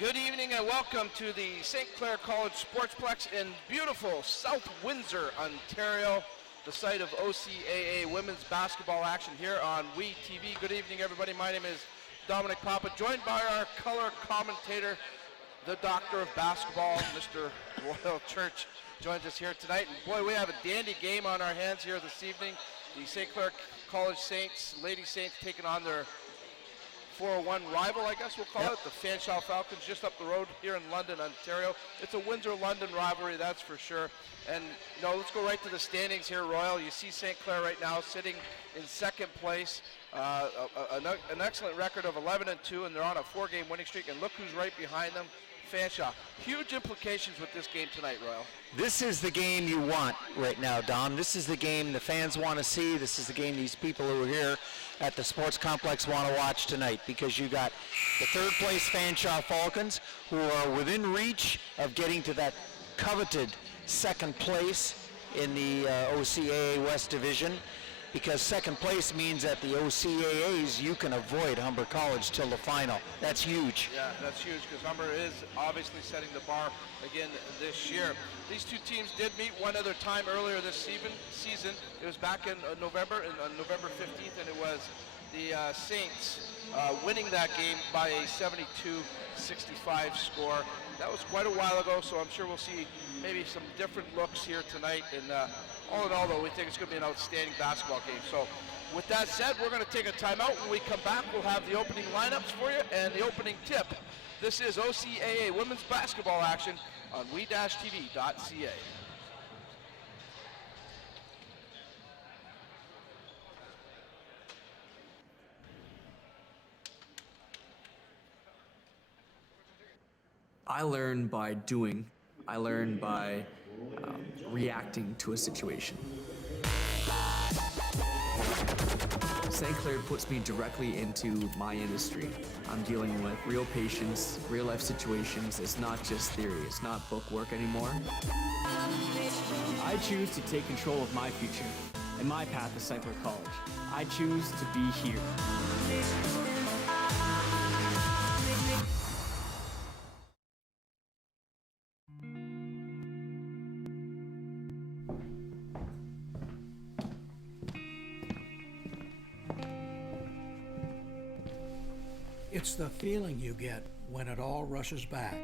Good evening and welcome to the St Clair College Sportsplex in beautiful South Windsor, Ontario, the site of OCAA women's basketball action here on WeTV. Good evening, everybody. My name is Dominic Papa, joined by our color commentator, the doctor of basketball, Mr. Royal Church, joins us here tonight. And boy, we have a dandy game on our hands here this evening. The St Clair College Saints, Lady Saints, taking on their 401 rival, I guess we'll call it, the Fanshawe Falcons, just up the road here in London, Ontario. It's a Windsor-London rivalry, that's for sure. And let's go right to the standings here, Royal. You see St. Clair right now sitting in second place, an excellent record of 11-2, and they're on a 4-game winning streak. And look who's right behind them, Fanshawe. Huge implications with this game tonight, Royal. This is the game you want right now, Dom. This is the game the fans want to see. This is the game these people who are here at the sports complex want to watch tonight, because you got the third place Fanshawe Falcons, who are within reach of getting to that coveted second place in the OCAA West Division, because second place means that the OCAAs, you can avoid Humber College till the final. That's huge. Yeah, that's huge, because Humber is obviously setting the bar again this year. These two teams did meet one other time earlier this season. It was back in November, on November 15th, and it was the Saints winning that game by a 72-65 score. That was quite a while ago, so I'm sure we'll see maybe some different looks here tonight. And all in all, though, we think it's going to be an outstanding basketball game. So with that said, we're going to take a timeout. When we come back, we'll have the opening lineups for you and the opening tip. This is OCAA women's basketball action on we-tv.ca. I learn by doing. I learn by reacting to a situation. St. Clair puts me directly into my industry. I'm dealing with real patients, real life situations. It's not just theory, it's not book work anymore. I choose to take control of my future and my path to St. Clair College. I choose to be here. It's the feeling you get when it all rushes back.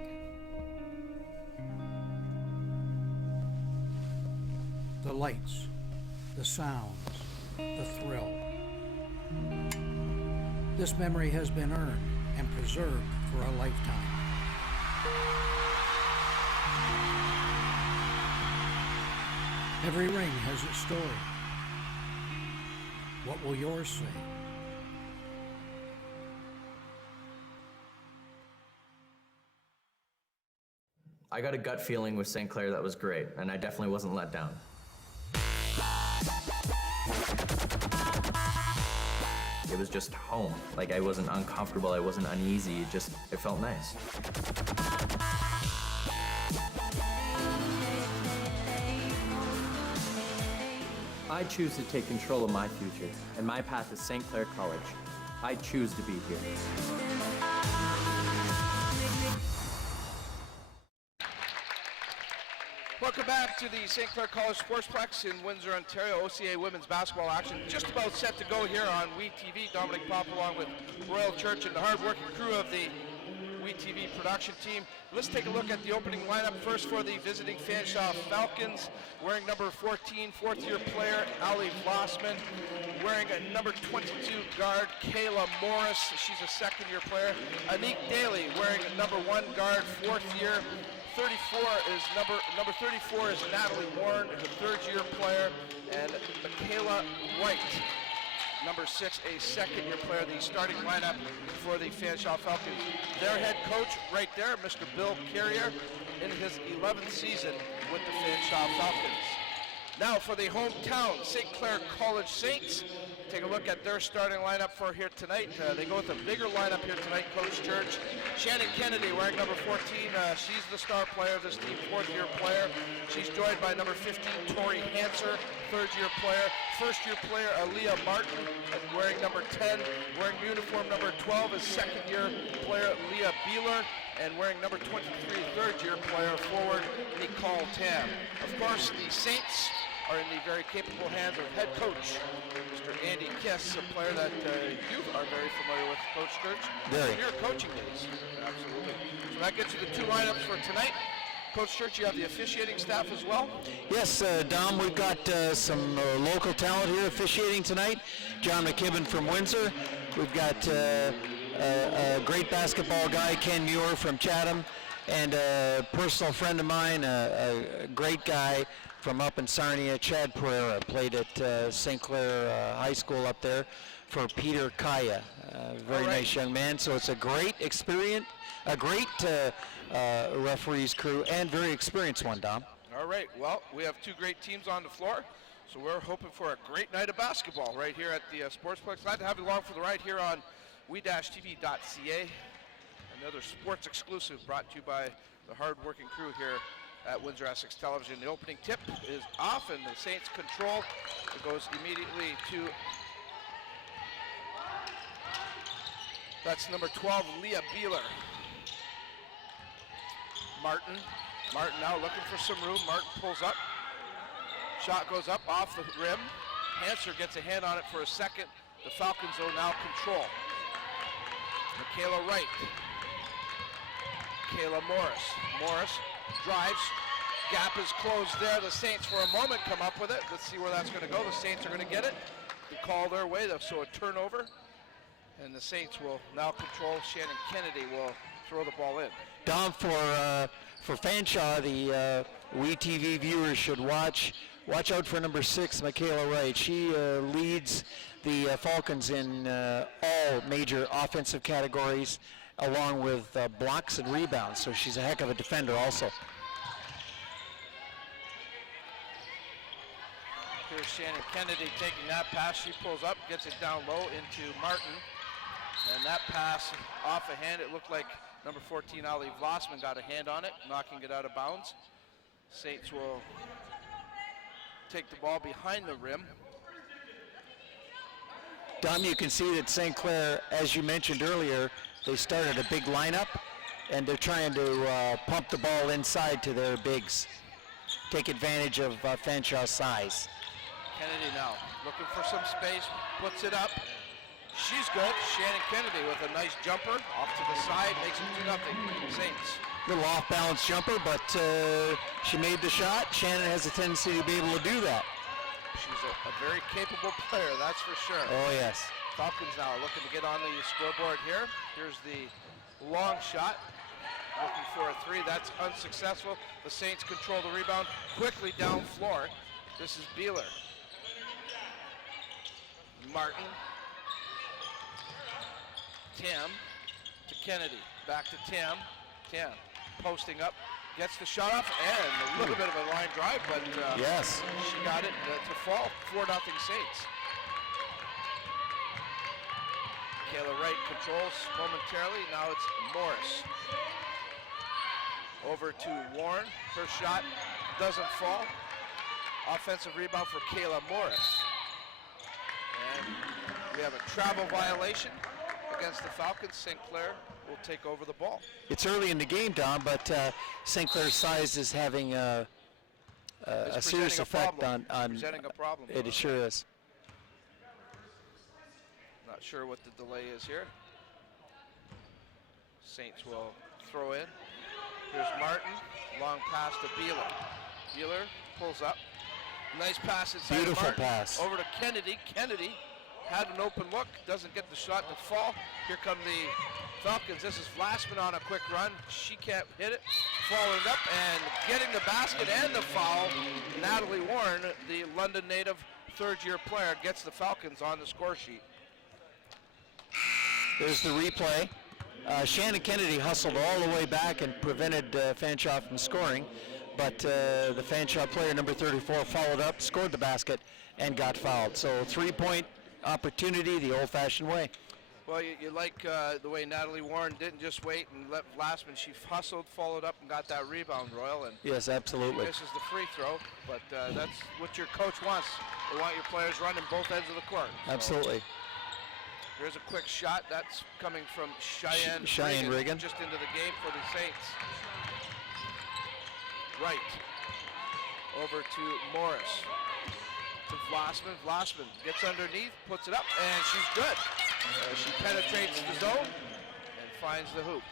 The lights, the sounds, the thrill. This memory has been earned and preserved for a lifetime. Every ring has its story. What will yours say? I got a gut feeling with St. Clair that was great, and I definitely wasn't let down. It was just home. Like, I wasn't uncomfortable, I wasn't uneasy, it felt nice. I choose to take control of my future, and my path is St. Clair College. I choose to be here. Welcome back to the St. Clair College Sportsplex in Windsor, Ontario. OCAA women's basketball action just about set to go here on WeTV. Dominic Pop along with Royal Church and the hard-working crew of the WeTV production team. Let's take a look at the opening lineup first for the visiting Fanshawe Falcons. Wearing number 14, fourth-year player, Ali Vossman. Wearing a number 22 guard, Kayla Morris. She's a second-year player. Anique Daly wearing number 1 guard, fourth-year. 34 is number 34 is Natalie Warren, a third-year player, and Michaela White, number 6, a second-year player. The starting lineup for the Fanshawe Falcons. Their head coach right there, Mr. Bill Carrier, in his 11th season with the Fanshawe Falcons. Now for the hometown St. Clair College Saints. Take a look at their starting lineup for here tonight. They go with a bigger lineup here tonight, Coach Church. Shannon Kennedy wearing number 14. She's the star player of this team, fourth-year player. She's joined by number 15, Tori Hanser, third-year player. First-year player, Aaliyah Martin, wearing number 10. Wearing uniform number 12 is second-year player, Leah Beeler. and wearing number 23, third-year player forward Nicole Tam. Of course, the Saints are in the very capable hands of head coach, Mr. Andy Kiss, a player that you are very familiar with, Coach Sturge. Very. Your coaching days. Absolutely. So that gets you the two lineups for tonight. Coach Sturge, you have the officiating staff as well? Yes, Dom, we've got some local talent here officiating tonight. John McKibben from Windsor. We've got a great basketball guy, Ken Muir from Chatham, and a personal friend of mine, a great guy from up in Sarnia, Chad Pereira, played at St. Clair High School up there for Peter Kaya. Very nice young man. So it's a great experience, a great referees crew, and very experienced one, Dom. All right, well, we have two great teams on the floor, so we're hoping for a great night of basketball right here at the Sportsplex. Glad to have you along for the ride here on we-tv.ca. Another sports exclusive brought to you by the hard-working crew here at Windsor Essex Television. The opening tip is off, and the Saints control. It goes immediately to, that's number 12, Leah Beeler. Martin now looking for some room. Martin pulls up. Shot goes up off the rim. Hanser gets a hand on it for a second. The Falcons will now control. Michaela Wright. Kayla Morris. Morris drives. Gap is closed there. The Saints for a moment come up with it. Let's see where that's going to go. The Saints are going to get it. The call their way, so a turnover. And the Saints will now control. Shannon Kennedy will throw the ball in. Dom, for Fanshawe, the WeTV viewers should watch out for number 6, Michaela Wright. She leads the Falcons in all major offensive categories, along with blocks and rebounds. So she's a heck of a defender also. Here's Shannon Kennedy taking that pass. She pulls up, gets it down low into Martin. And that pass off a hand, it looked like number 14, Ali Vlasman, got a hand on it, knocking it out of bounds. Saints will take the ball behind the rim. Dom, you can see that St. Clair, as you mentioned earlier, they started a big lineup, and they're trying to pump the ball inside to their bigs, take advantage of Fanshawe's size. Kennedy now looking for some space, puts it up. She's good. Shannon Kennedy with a nice jumper off to the side, makes it 2-0 Saints. Little off-balance jumper, but she made the shot. Shannon has a tendency to be able to do that. She's a very capable player, that's for sure. Oh, yes. Falcons now looking to get on the scoreboard here. Here's the long shot. Looking for a three. That's unsuccessful. The Saints control the rebound quickly down floor. This is Beeler. Martin. Tam to Kennedy. Back to Tam. Tam posting up. Gets the shot off and a little bit of a line drive, but yes, she got it to fall. 4-0 Saints. Kayla Wright controls momentarily. Now it's Morris. Over to Warren. Her shot doesn't fall. Offensive rebound for Kayla Morris. And we have a travel violation against the Falcons. St. Clair will take over the ball. It's early in the game, Don, but St. Clair's size is having a serious effect on presenting a problem. It sure is. Not sure what the delay is here. Saints will throw in. Here's Martin, long pass to Beeler. Beeler pulls up. Nice pass inside. Beautiful Martin. pass. Over to Kennedy. Kennedy had an open look, doesn't get the shot to fall. Here come the Falcons. This is Vlasman on a quick run. She can't hit it. Following up and getting the basket and the foul. Natalie Warren, the London native third-year player, gets the Falcons on the score sheet. There's the replay. Shannon Kennedy hustled all the way back and prevented Fanshawe from scoring, but the Fanshawe player, number 34, followed up, scored the basket, and got fouled. So 3-point opportunity the old-fashioned way. Well, you like the way Natalie Warren didn't just wait and let Vlasman. She hustled, followed up, and got that rebound, Royal. And yes, absolutely. this is the free throw, but that's what your coach wants. They want your players running both ends of the court. Absolutely. Here's a quick shot. That's coming from Cheyenne Regan. Just into the game for the Saints. Right. Over to Morris. To Vlasman. Vlasman gets underneath, puts it up, and she's good. She penetrates the zone and finds the hoop.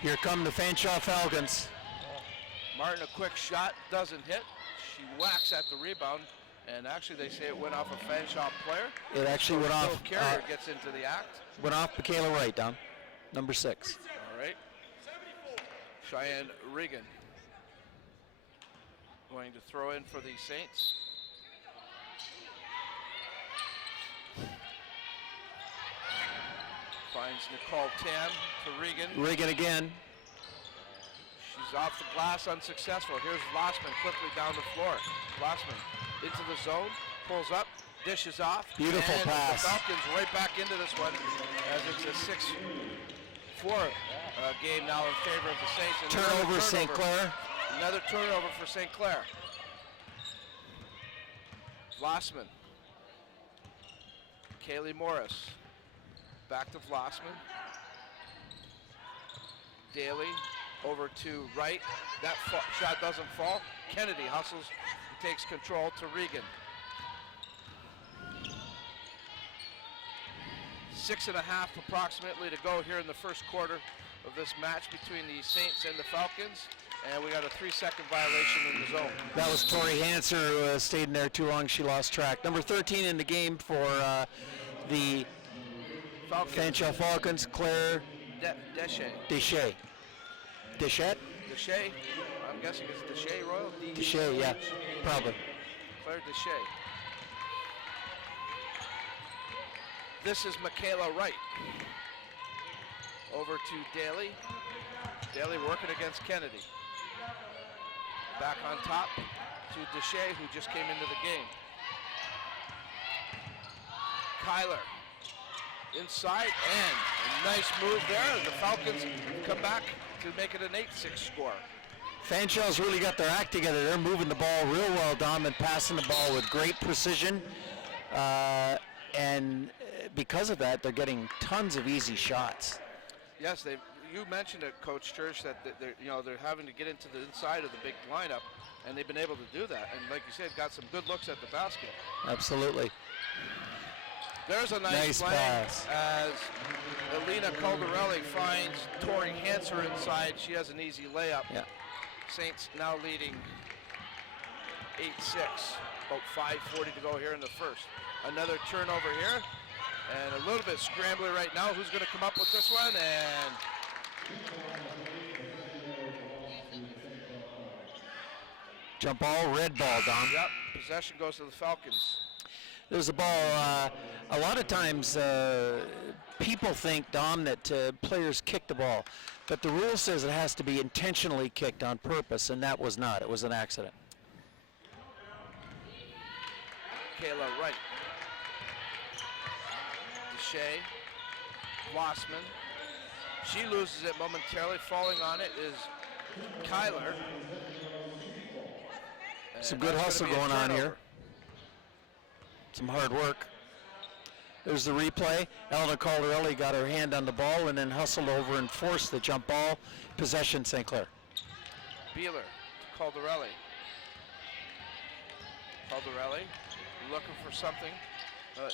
Here come the Fanshawe Falcons. Martin, a quick shot, doesn't hit. She whacks at the rebound, and actually they say it went off a Fanshawe player. It actually went off. Carrier gets into the act. Went off Michaela Wright, Dom. Number 6. All right. Cheyenne Regan going to throw in for the Saints. Finds Nicole Tam to Regan. Regan again. She's off the glass, unsuccessful. Here's Vlasman quickly down the floor. Vlasman into the zone, pulls up, dishes off. Beautiful and pass. The Falcons right back into this one as it's a 6-4 game now in favor of the Saints. And Turnover, St. Clair. Another turnover for St. Clair. Vlasman. Kaylee Morris. Back to Vlasman. Daly over to Wright. That shot doesn't fall. Kennedy hustles and takes control to Regan. 6.5 approximately to go here in the first quarter of this match between the Saints and the Falcons. And we got a 3-second violation in the zone. That was Tori Hanser who stayed in there too long. She lost track. Number 13 in the game for the Fanshawe Falcons, Claire Deshay. Deschet. Deschet? Deshay. I'm guessing it's Deshay, Royal? Deschet, yeah, probably. Claire Deshay. This is Michaela Wright. Over to Daly. Daly working against Kennedy. Back on top to Deshay, who just came into the game. Kyler inside, and a nice move there. The Falcons come back to make it an 8-6 score. Fanshawe's really got their act together. They're moving the ball real well, Dom, and passing the ball with great precision. And because of that, they're getting tons of easy shots. Yes, you mentioned it, Coach Church, that they're having to get into the inside of the big lineup, and they've been able to do that. And like you said, got some good looks at the basket. Absolutely. There's a nice play pass as Elena Caldarelli finds Tori Hanser inside. She has an easy layup. Yeah. Saints now leading 8-6. About 5:40 to go here in the first. Another turnover here, and a little bit scrambly right now. Who's going to come up with this one? And jump ball, red ball, Dom. yep, possession goes to the Falcons. There's a ball. A lot of times people think, Dom, that players kick the ball. But the rule says it has to be intentionally kicked on purpose, and that was not. It was an accident. Kayla Wright. Deshay. Vlasman. She loses it momentarily. Falling on it is Kyler. Some good hustle going on here. Some hard work. There's the replay. Elena Caldarelli got her hand on the ball and then hustled over and forced the jump ball. Possession, St. Clair. Beeler to Caldarelli. Caldarelli looking for something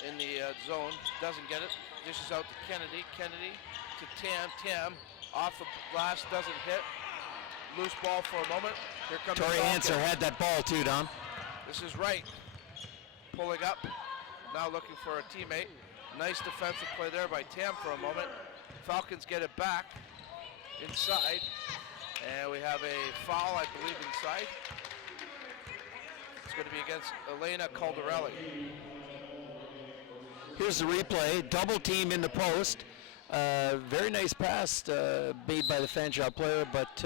in the zone. Doesn't get it. Dishes out to Kennedy. Kennedy to Tam. Tam off the glass. Doesn't hit. Loose ball for a moment. Here comes Tori Hanser had that ball too, Dom. This is Wright. Pulling up. Now looking for a teammate. Nice defensive play there by Tam for a moment. Falcons get it back inside. And we have a foul, I believe, inside. It's going to be against Elena Caldarelli. Here's the replay. Double team in the post. Very nice pass made by the Fanshawe player, but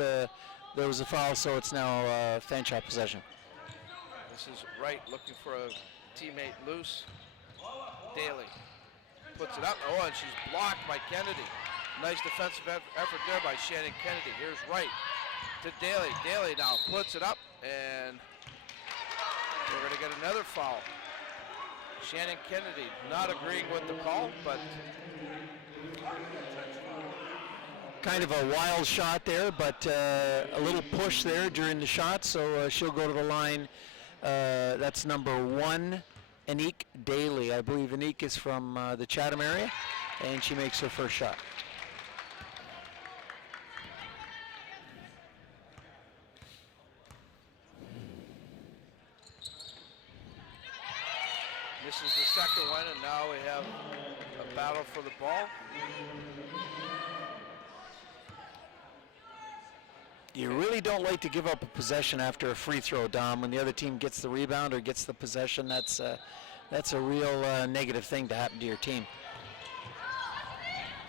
there was a foul, so it's now Fanshawe possession. This is Wright looking for a teammate loose. Daly puts it up. Oh, and she's blocked by Kennedy. Nice defensive effort there by Shannon Kennedy. Here's Wright to Daly. Daly now puts it up, and we're going to get another foul. Shannon Kennedy not agreeing with the call, but kind of a wild shot there, but a little push there during the shot, so she'll go to the line. That's number 1, Anique Daly. I believe Anique is from the Chatham area, and she makes her first shot. this is the second one, and now we have a battle for the ball. You really don't like to give up a possession after a free throw, Dom. When the other team gets the rebound or gets the possession, that's a real negative thing to happen to your team.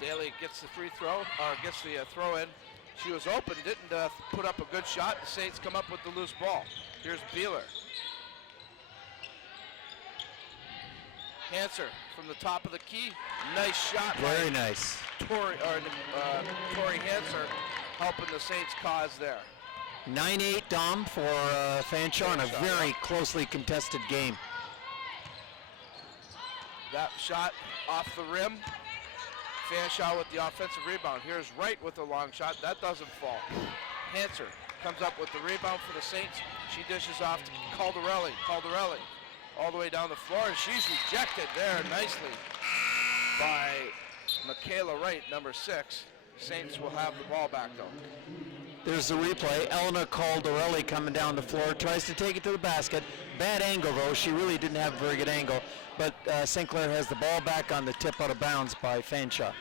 Daly gets the free throw, or gets the throw in. She was open, didn't put up a good shot. The Saints come up with the loose ball. Here's Beeler. Hanser from the top of the key. Nice shot. Very nice. Tori Hanser helping the Saints cause there. 9-8, Dom, for Fanshawe, in a very closely contested game. That shot off the rim. Fanshawe with the offensive rebound. Here's Wright with a long shot. That doesn't fall. Hanser comes up with the rebound for the Saints. She dishes off to Caldarelli. Caldarelli all the way down the floor, and she's rejected there nicely by Michaela Wright, number 6. Saints will have the ball back though. There's the replay. Eleanor Caldarelli coming down the floor, tries to take it to the basket. Bad angle though, she really didn't have a very good angle, but St. Clair has the ball back on the tip out of bounds by Fanshawe.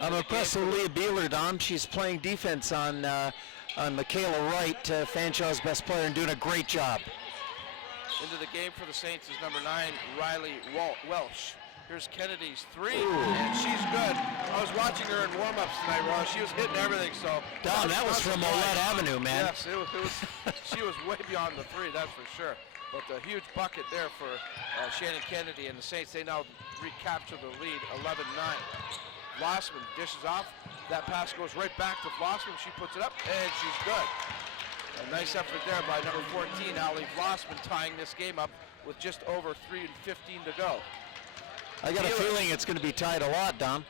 I'm impressed with Leah Beeler, Dom. She's playing defense on Michaela Wright, Fanshawe's best player, and doing a great job. Into the game for the Saints is number 9, Riley Welsh. Here's Kennedy's 3, Ooh. and she's good. I was watching her in warm-ups tonight, Ross. She was hitting everything, so. Dom, that was from Olette Avenue, man. Yes, it was she was way beyond the 3, that's for sure. But a huge bucket there for Shannon Kennedy and the Saints. They now recapture the lead, 11-9. Vlossman dishes off. That pass goes right back to Vlossman. She puts it up, and she's good. A nice effort there by number 14, Ali Vlossman, tying this game up with just over 3:15 to go. I got a feeling it's going to be tied a lot, Dom.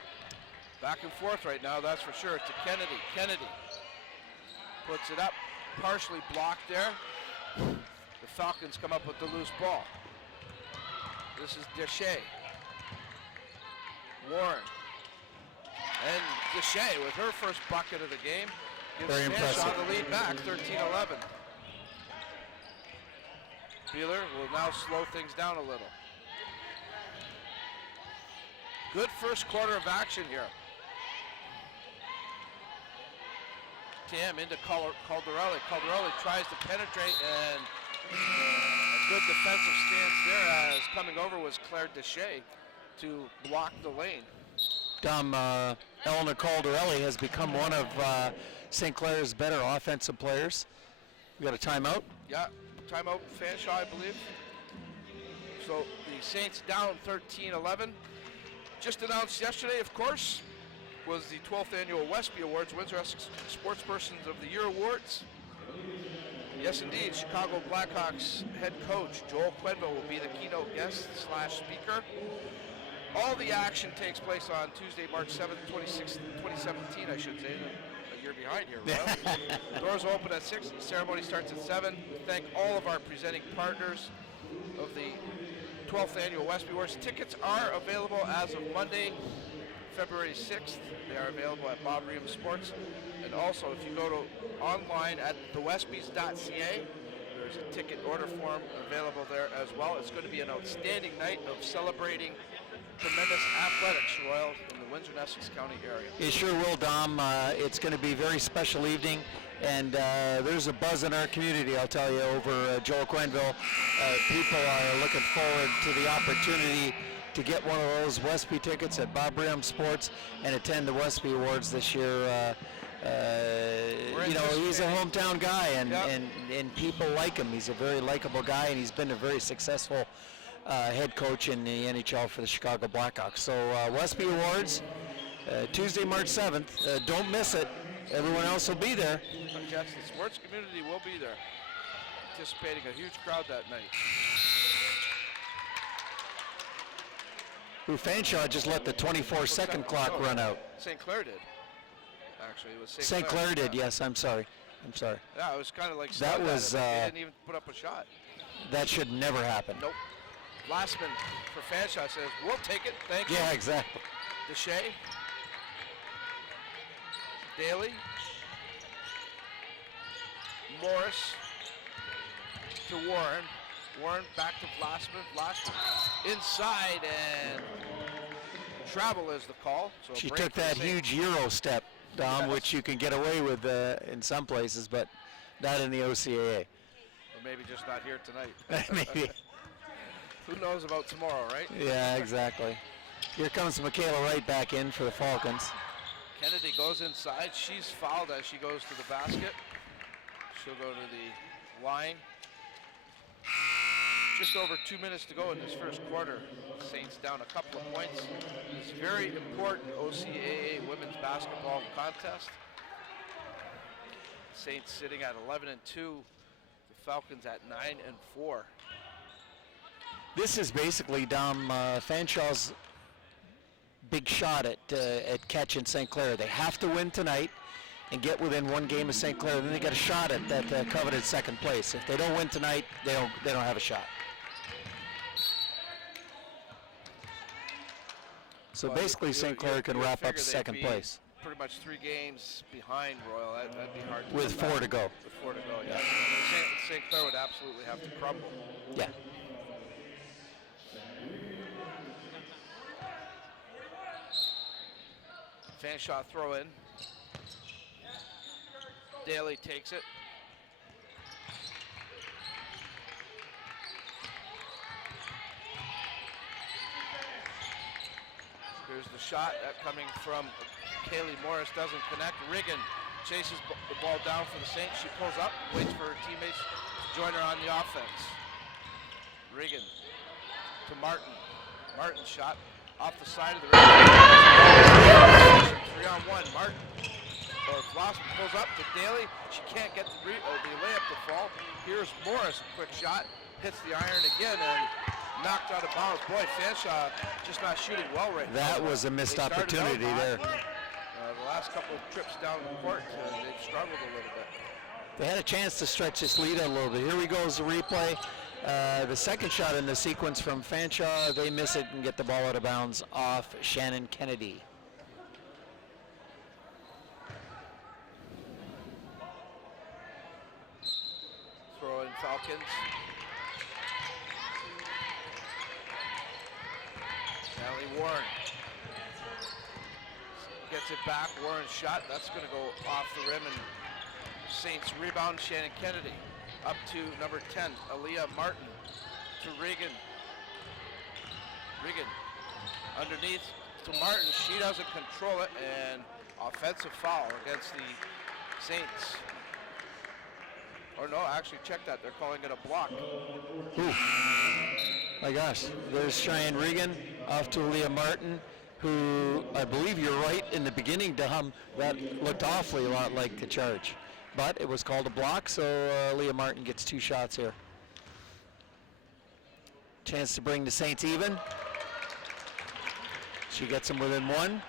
Back and forth right now, that's for sure. To Kennedy. Kennedy puts it up, partially blocked there. The Falcons come up with the loose ball. This is Deshay. Warren. And Deshay with her first bucket of the game. Gives Very impressive. Fanshawe the lead back, 13-11. Beeler will now slow things down a little. Good first quarter of action here. Tam into Caldarelli. Caldarelli tries to penetrate, and a good defensive stance there as coming over was Claire Deshay to block the lane. Dom, Eleanor Caldarelli has become one of St. Clair's better offensive players. We got a timeout? Yeah, timeout Fanshawe, I believe. So the Saints down 13-11. Just announced yesterday, of course, was the 12th annual Westby Awards, Windsor Essex Sportspersons of the Year Awards. Yes, indeed, Chicago Blackhawks head coach Joel Quenneville will be the keynote guest / speaker. All the action takes place on Tuesday, March 7th, 2017, I should say. A year behind here, Will. Doors open at 6. The ceremony starts at 7. We thank all of our presenting partners of the 12th annual Westby Awards. Tickets are available as of Monday, February 6th. They are available at Bob Ream Sports. And also, if you go to online at thewestbys.ca, there's a ticket order form available there as well. It's going to be an outstanding night of celebrating tremendous athletics, Royal, in the Windsor and Essex County area. It sure will, Dom. It's going to be a very special evening, and there's a buzz in our community, I'll tell you, over Joel Quenneville. People are looking forward to the opportunity to get one of those Westby tickets at Bob Ream Sports and attend the Westby Awards this year. You know, he's a hometown guy, and people like him. He's a very likable guy, and he's been a very successful head coach in the NHL for the Chicago Blackhawks. So Westby Awards, Tuesday, March 7th. Don't miss it. Everyone else will be there. Yes, the sports community will be there. Anticipating a huge crowd that night. Who Fanshawe just let the 24-second clock run out. St. Clair did. Actually, it was St. Clair did, yes, I'm sorry. Yeah, it was kind of like that was, they didn't even put up a shot. That should never happen. Nope. Glassman for Fanshawe says, we'll take it, thank you. Yeah, exactly. Deshay. Daly. Morris to Warren. Warren back to Glassman. Glassman inside, and travel is the call. So She took that huge Euro step, Dom, which you can get away with in some places, but not in the OCAA. Or maybe just not here tonight. Maybe. Who knows about tomorrow, right? Yeah, exactly. Here comes Michaela Wright back in for the Falcons. Kennedy goes inside. She's fouled as she goes to the basket. She'll go to the line. Just over 2 minutes to go in this first quarter. Saints down a couple of points. This very important OCAA women's basketball contest. Saints sitting at 11-2. The Falcons at 9-4. This is basically, Dom, Fanshawe's big shot at catching St. Clair. They have to win tonight and get within one game of St. Clair. Then they get a shot at that coveted second place. If they don't win tonight, they don't have a shot. So well, basically, St. Clair can wrap up second place. Pretty much 3 games behind Royal. That'd be hard to with 4 to go. With 4 to go, yeah. St. Clair would absolutely have to crumble. Yeah. Fanshawe throw in. Daly takes it. Here's the shot coming from Kaylee Morris, doesn't connect. Riggin chases the ball down for the Saints. She pulls up, waits for her teammates to join her on the offense. Riggin to Martin. Martin shot off the side of the rim. 3-on-1. Martin or Blossom pulls up to Daly. She can't get the layup to fall. Here's Morris, a quick shot, hits the iron again and knocked out of bounds. Boy, Fanshawe just not shooting well right now. That was a missed opportunity there. The last couple of trips down the court, they've struggled a little bit. They had a chance to stretch this lead out a little bit. Here we go as the replay. The second shot in the sequence from Fanshawe, they miss it and get the ball out of bounds off Shannon Kennedy. Throw in Falcons. Natalie Warren gets it back. Warren's shot, that's going to go off the rim, and Saints rebound. Shannon Kennedy up to number 10, Aaliyah Martin to Regan. Regan underneath to Martin. She doesn't control it, and offensive foul against the Saints. Or no, actually, check that. They're calling it a block. Ooh. My gosh, there's Cheyenne Regan off to Leah Martin, who I believe you're right in the beginning, Dom, that looked awfully a lot like the charge. But it was called a block, so Leah Martin gets 2 shots here. Chance to bring the Saints even. She gets them within 1.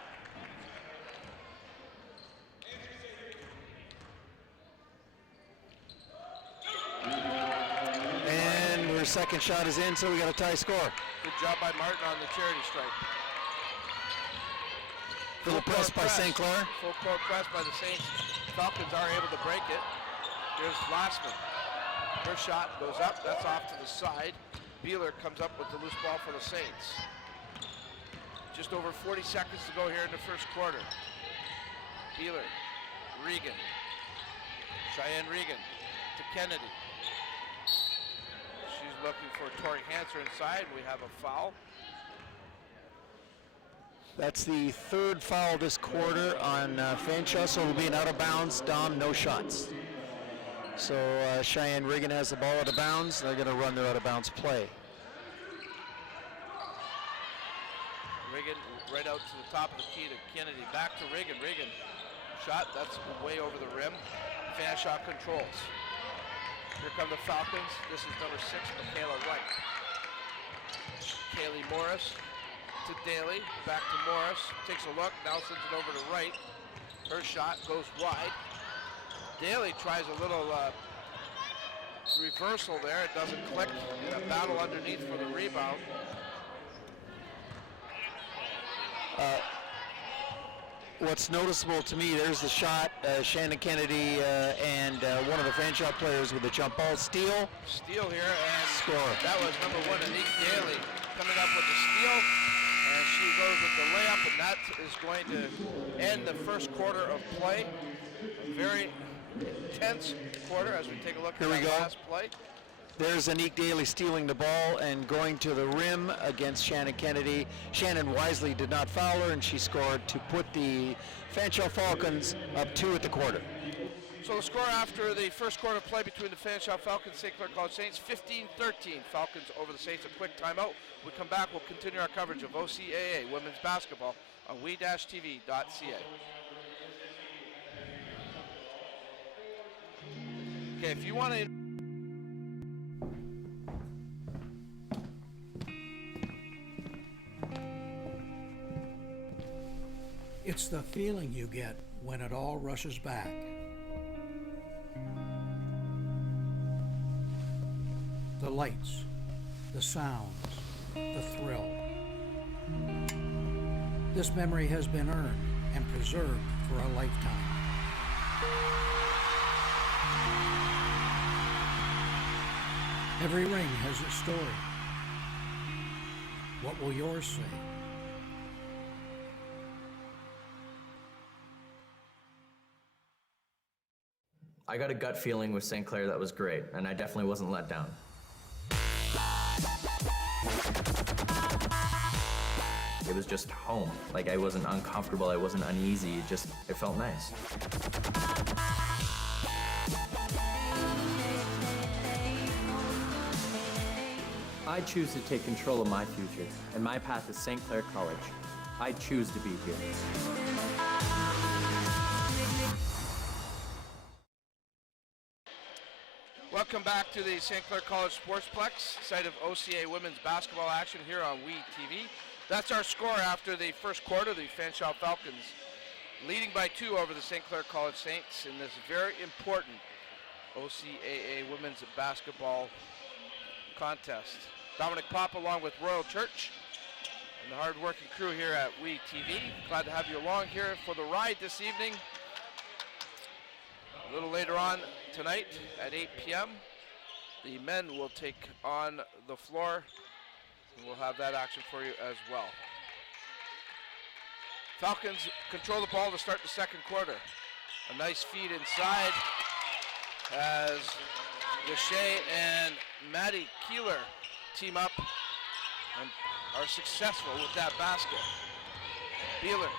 And her second shot is in, so we got a tie score. Good job by Martin on the charity strike. Little press by St. Clair. Full court press by the Saints. Falcons are able to break it. Here's Glassman. Her shot goes up. That's off to the side. Beeler comes up with the loose ball for the Saints. Just over 40 seconds to go here in the first quarter. Beeler, Regan, Cheyenne Regan to Kennedy. She's looking for Tori Hanser inside. We have a foul. That's the 3rd foul this quarter on Fanshawe, so it'll be an out of bounds. Dom, no shots. So Cheyenne Regan has the ball out of bounds. They're going to run their out of bounds play. Regan right out to the top of the key to Kennedy. Back to Regan. Regan shot. That's way over the rim. Fanshawe controls. Here come the Falcons. This is number 6, Michaela Wright. Kaylee Morris to Daly, back to Morris, takes a look, now sends it over to right. Her shot goes wide. Daly tries a little reversal there, it doesn't click, and a battle underneath for the rebound. What's noticeable to me, there's the shot, Shannon Kennedy and one of the Fanshawe players with a jump ball steal. Steal here, and Score. That was number 1, Anique Daly, coming up with the steal, and she goes with the layup, and that is going to end the first quarter of play. A very intense quarter as we take a look at the last play. There's Anique Daly stealing the ball and going to the rim against Shannon Kennedy. Shannon wisely did not foul her, and she scored to put the Fanshawe Falcons up 2 at the quarter. So the score after the first quarter play between the Fanshawe Falcons and St Clair College Saints, 15-13. Falcons over the Saints. A quick timeout. We come back, we'll continue our coverage of OCAA women's basketball on we-tv.ca. Okay, if you want to... It's the feeling you get when it all rushes back. The lights, the sounds, the thrill. This memory has been earned and preserved for a lifetime. Every ring has its story. What will yours say? I got a gut feeling with St. Clair that was great, and I definitely wasn't let down. It was just home. Like, I wasn't uncomfortable, I wasn't uneasy, it felt nice. I choose to take control of my future, and my path is St. Clair College. I choose to be here. Welcome back to the St. Clair College Sportsplex, site of OCAA women's basketball action here on WeTV. That's our score after the first quarter. The Fanshawe Falcons leading by 2 over the St. Clair College Saints in this very important OCAA women's basketball contest. Dominic Pop along with Royal Church and the hard-working crew here at WeTV. Glad to have you along here for the ride this evening. A little later on tonight at 8 p.m. the men will take on the floor, and we'll have that action for you as well. Falcons control the ball to start the second quarter. A nice feed inside as Deshay and Maddie Keeler team up and are successful with that basket. Beeler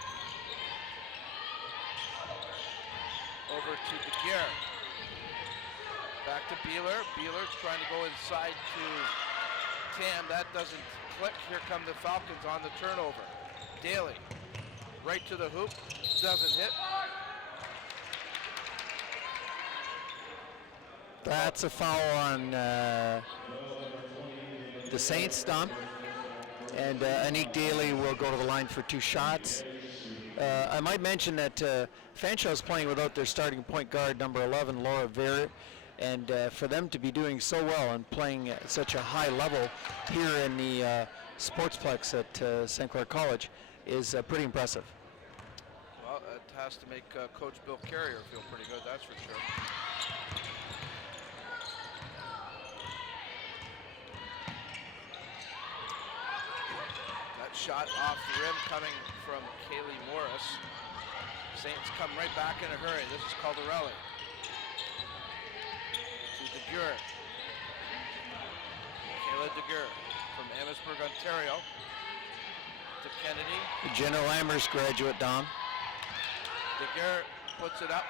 over to DeGuerre. Back to Beeler. Beeler trying to go inside to Tam. That doesn't click. Here come the Falcons on the turnover. Daly right to the hoop. Doesn't hit. That's a foul on the Saints, Dom. And Anique Daly will go to the line for 2 shots. I might mention that Fanshawe is playing without their starting point guard, number 11, Laura Ver, and for them to be doing so well and playing at such a high level here in the Sportsplex at St. Clair College is pretty impressive. Well, it has to make Coach Bill Carrier feel pretty good, that's for sure. Shot off the rim coming from Kaylee Morris. Saints come right back in a hurry. This is Caldarelli. To DeGuerre. Kayla DeGuerre from Amherstburg, Ontario. To Kennedy. General Amherst graduate, Dom. DeGuerre puts it up.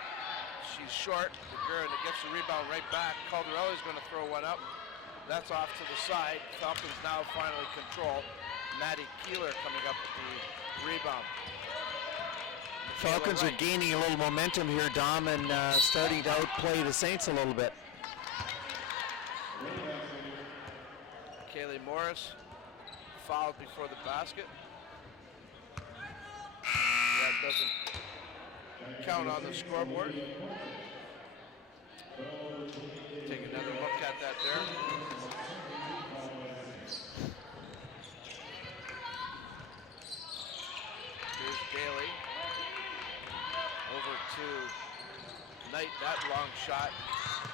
She's short. DeGuerre gets the rebound right back. Caldarelli's going to throw one up. That's off to the side. Falcons now finally control. Maddie Keeler coming up with the rebound. Falcons are gaining a little momentum here, Dom, and starting to outplay the Saints a little bit. Kaylee Morris fouled before the basket. count on the scoreboard. Take another look at that there. Here's Bailey. Over to Knight. That long shot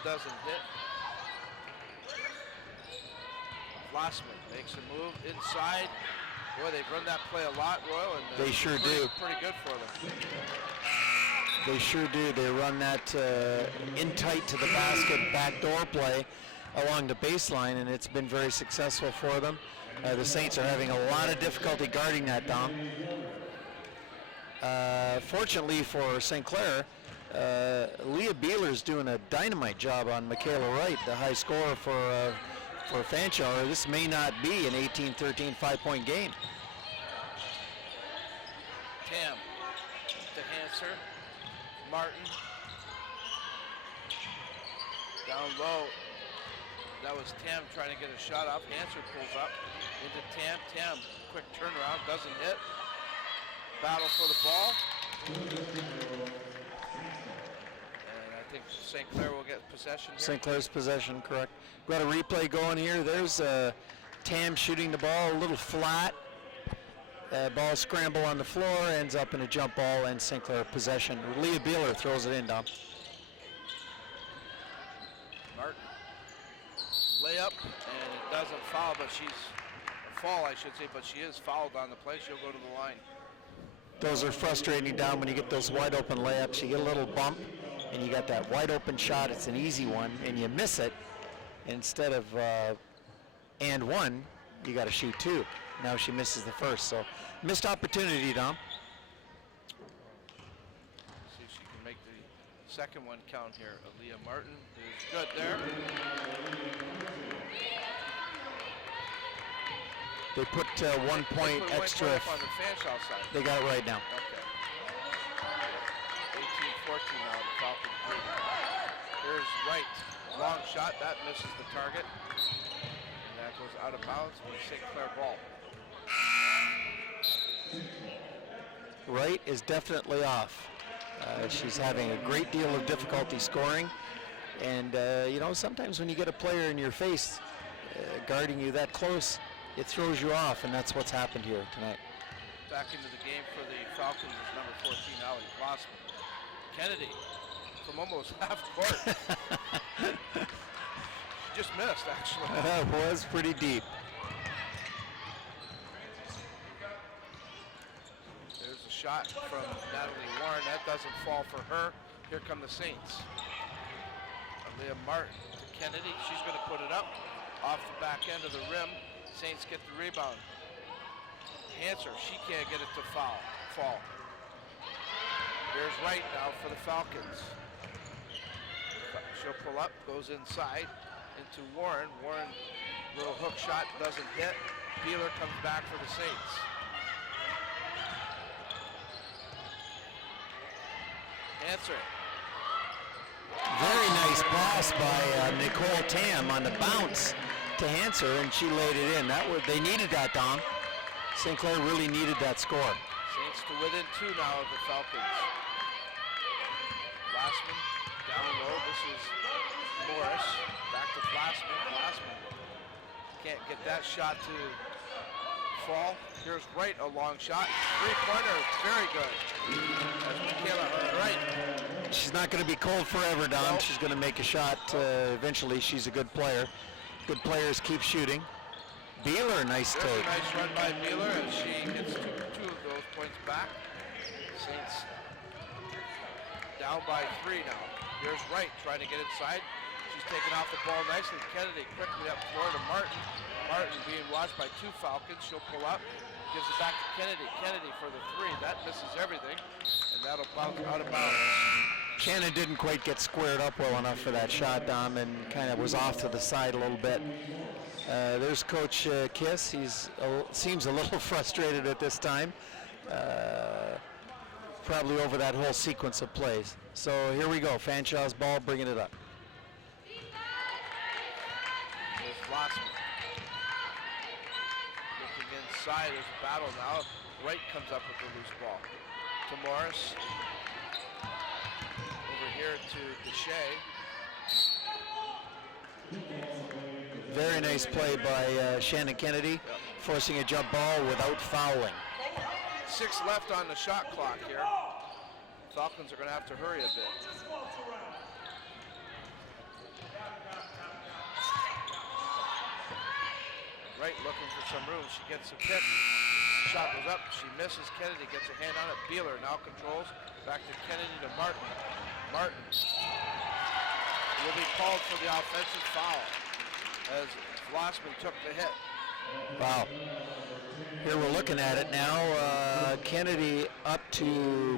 doesn't hit. Flossman makes a move inside. Boy, they've run that play a lot, Royal, and They sure do. Pretty good for them. They sure do. They run that in tight to the basket backdoor play along the baseline, and it's been very successful for them. The Saints are having a lot of difficulty guarding that, Dom. Fortunately for St. Clair, Leah Beeler's doing a dynamite job on Michaela Wright, the high scorer for Fanshawe. This may not be an 18-13 5-point game. Tam to Hanser. Martin. Down low. That was Tam trying to get a shot up. Hanser pulls up into Tam. Tam, quick turnaround, doesn't hit. Battle for the ball. And I think St. Clair will get possession here. St. Clair's possession, correct. Got a replay going here. There's Tam shooting the ball a little flat. Ball scramble on the floor, ends up in a jump ball, and St. Clair possession. Leah Beeler throws it in, Dom. Martin. Layup, and it doesn't foul, but fall, I should say, but she is fouled on the play. She'll go to the line. Those are frustrating, Dom, when you get those wide open layups. You get a little bump, and you got that wide open shot. It's an easy one, and you miss it. Instead of and one, you got to shoot two. Now she misses the first, so missed opportunity, Dom. See if she can make the second one count here. Aaliyah Martin is good there. They put 1 point They put extra. 1 point up on the Fanshawe side. They got it right now. Okay. 18-14 now, the Falcons lead. Here's Wright. Long shot, that misses the target. And that goes out of bounds with St. Clair ball. Wright is definitely off. She's having a great deal of difficulty scoring. And, sometimes when you get a player in your face guarding you that close, it throws you off, and that's what's happened here tonight. Back into the game for the Falcons is number 14, Allie Blossman. Kennedy from almost half court. She just missed, actually. That was pretty deep. There's a shot from Natalie Warren. That doesn't fall for her. Here come the Saints. Aaliyah Martin to Kennedy. She's going to put it up off the back end of the rim. Saints get the rebound. Hanser, she can't get it to fall. Here's Wright now for the Falcons. She'll pull up, goes inside into Warren. Warren, little hook shot, doesn't hit. Beeler comes back for the Saints. Hanser. Very nice pass by Nicole Tam on the bounce to Hanser, and she laid it in. They needed that, Dom. St. Clair really needed that score. Saints to within 2 now of the Falcons. Glassman down low. This is Morris. Back to Glassman. Glassman can't get that shot to fall. Here's Wright, a long shot. Three-pointer, very good. That's Michaela Wright. She's not going to be cold forever, Dom. Nope. She's going to make a shot eventually. She's a good player. Good players keep shooting. Beeler, nice There's take. a nice run by Beeler, and she gets two of those points back. Saints down by 3 now. Here's Wright trying to get inside. She's taken off the ball nicely. Kennedy quickly up floor to Martin. Martin being watched by 2 Falcons. She'll pull up, gives it back to Kennedy. Kennedy for the 3. That misses everything, and that'll bounce out of bounds. Shannon didn't quite get squared up well enough for that shot, Dom, and kind of was off to the side a little bit. There's Coach Kiss. He seems a little frustrated at this time, probably over that whole sequence of plays. So here we go. Fanshawe's ball, bringing it up. There's Blossman. Looking inside, there's a battle now. Wright comes up with the loose ball. To Morris. here to Deshay. Very nice play by Shannon Kennedy, forcing a jump ball without fouling. 6 left on the shot clock here. Falcons are going to have to hurry a bit. Wright looking for some room. She gets a pick. Shot goes up. She misses. Kennedy gets a hand on it. Beeler now controls. Back to Kennedy to Martin. Martin will be called for the offensive foul as Flossman took the hit. Wow. Here we're looking at it now. Kennedy up to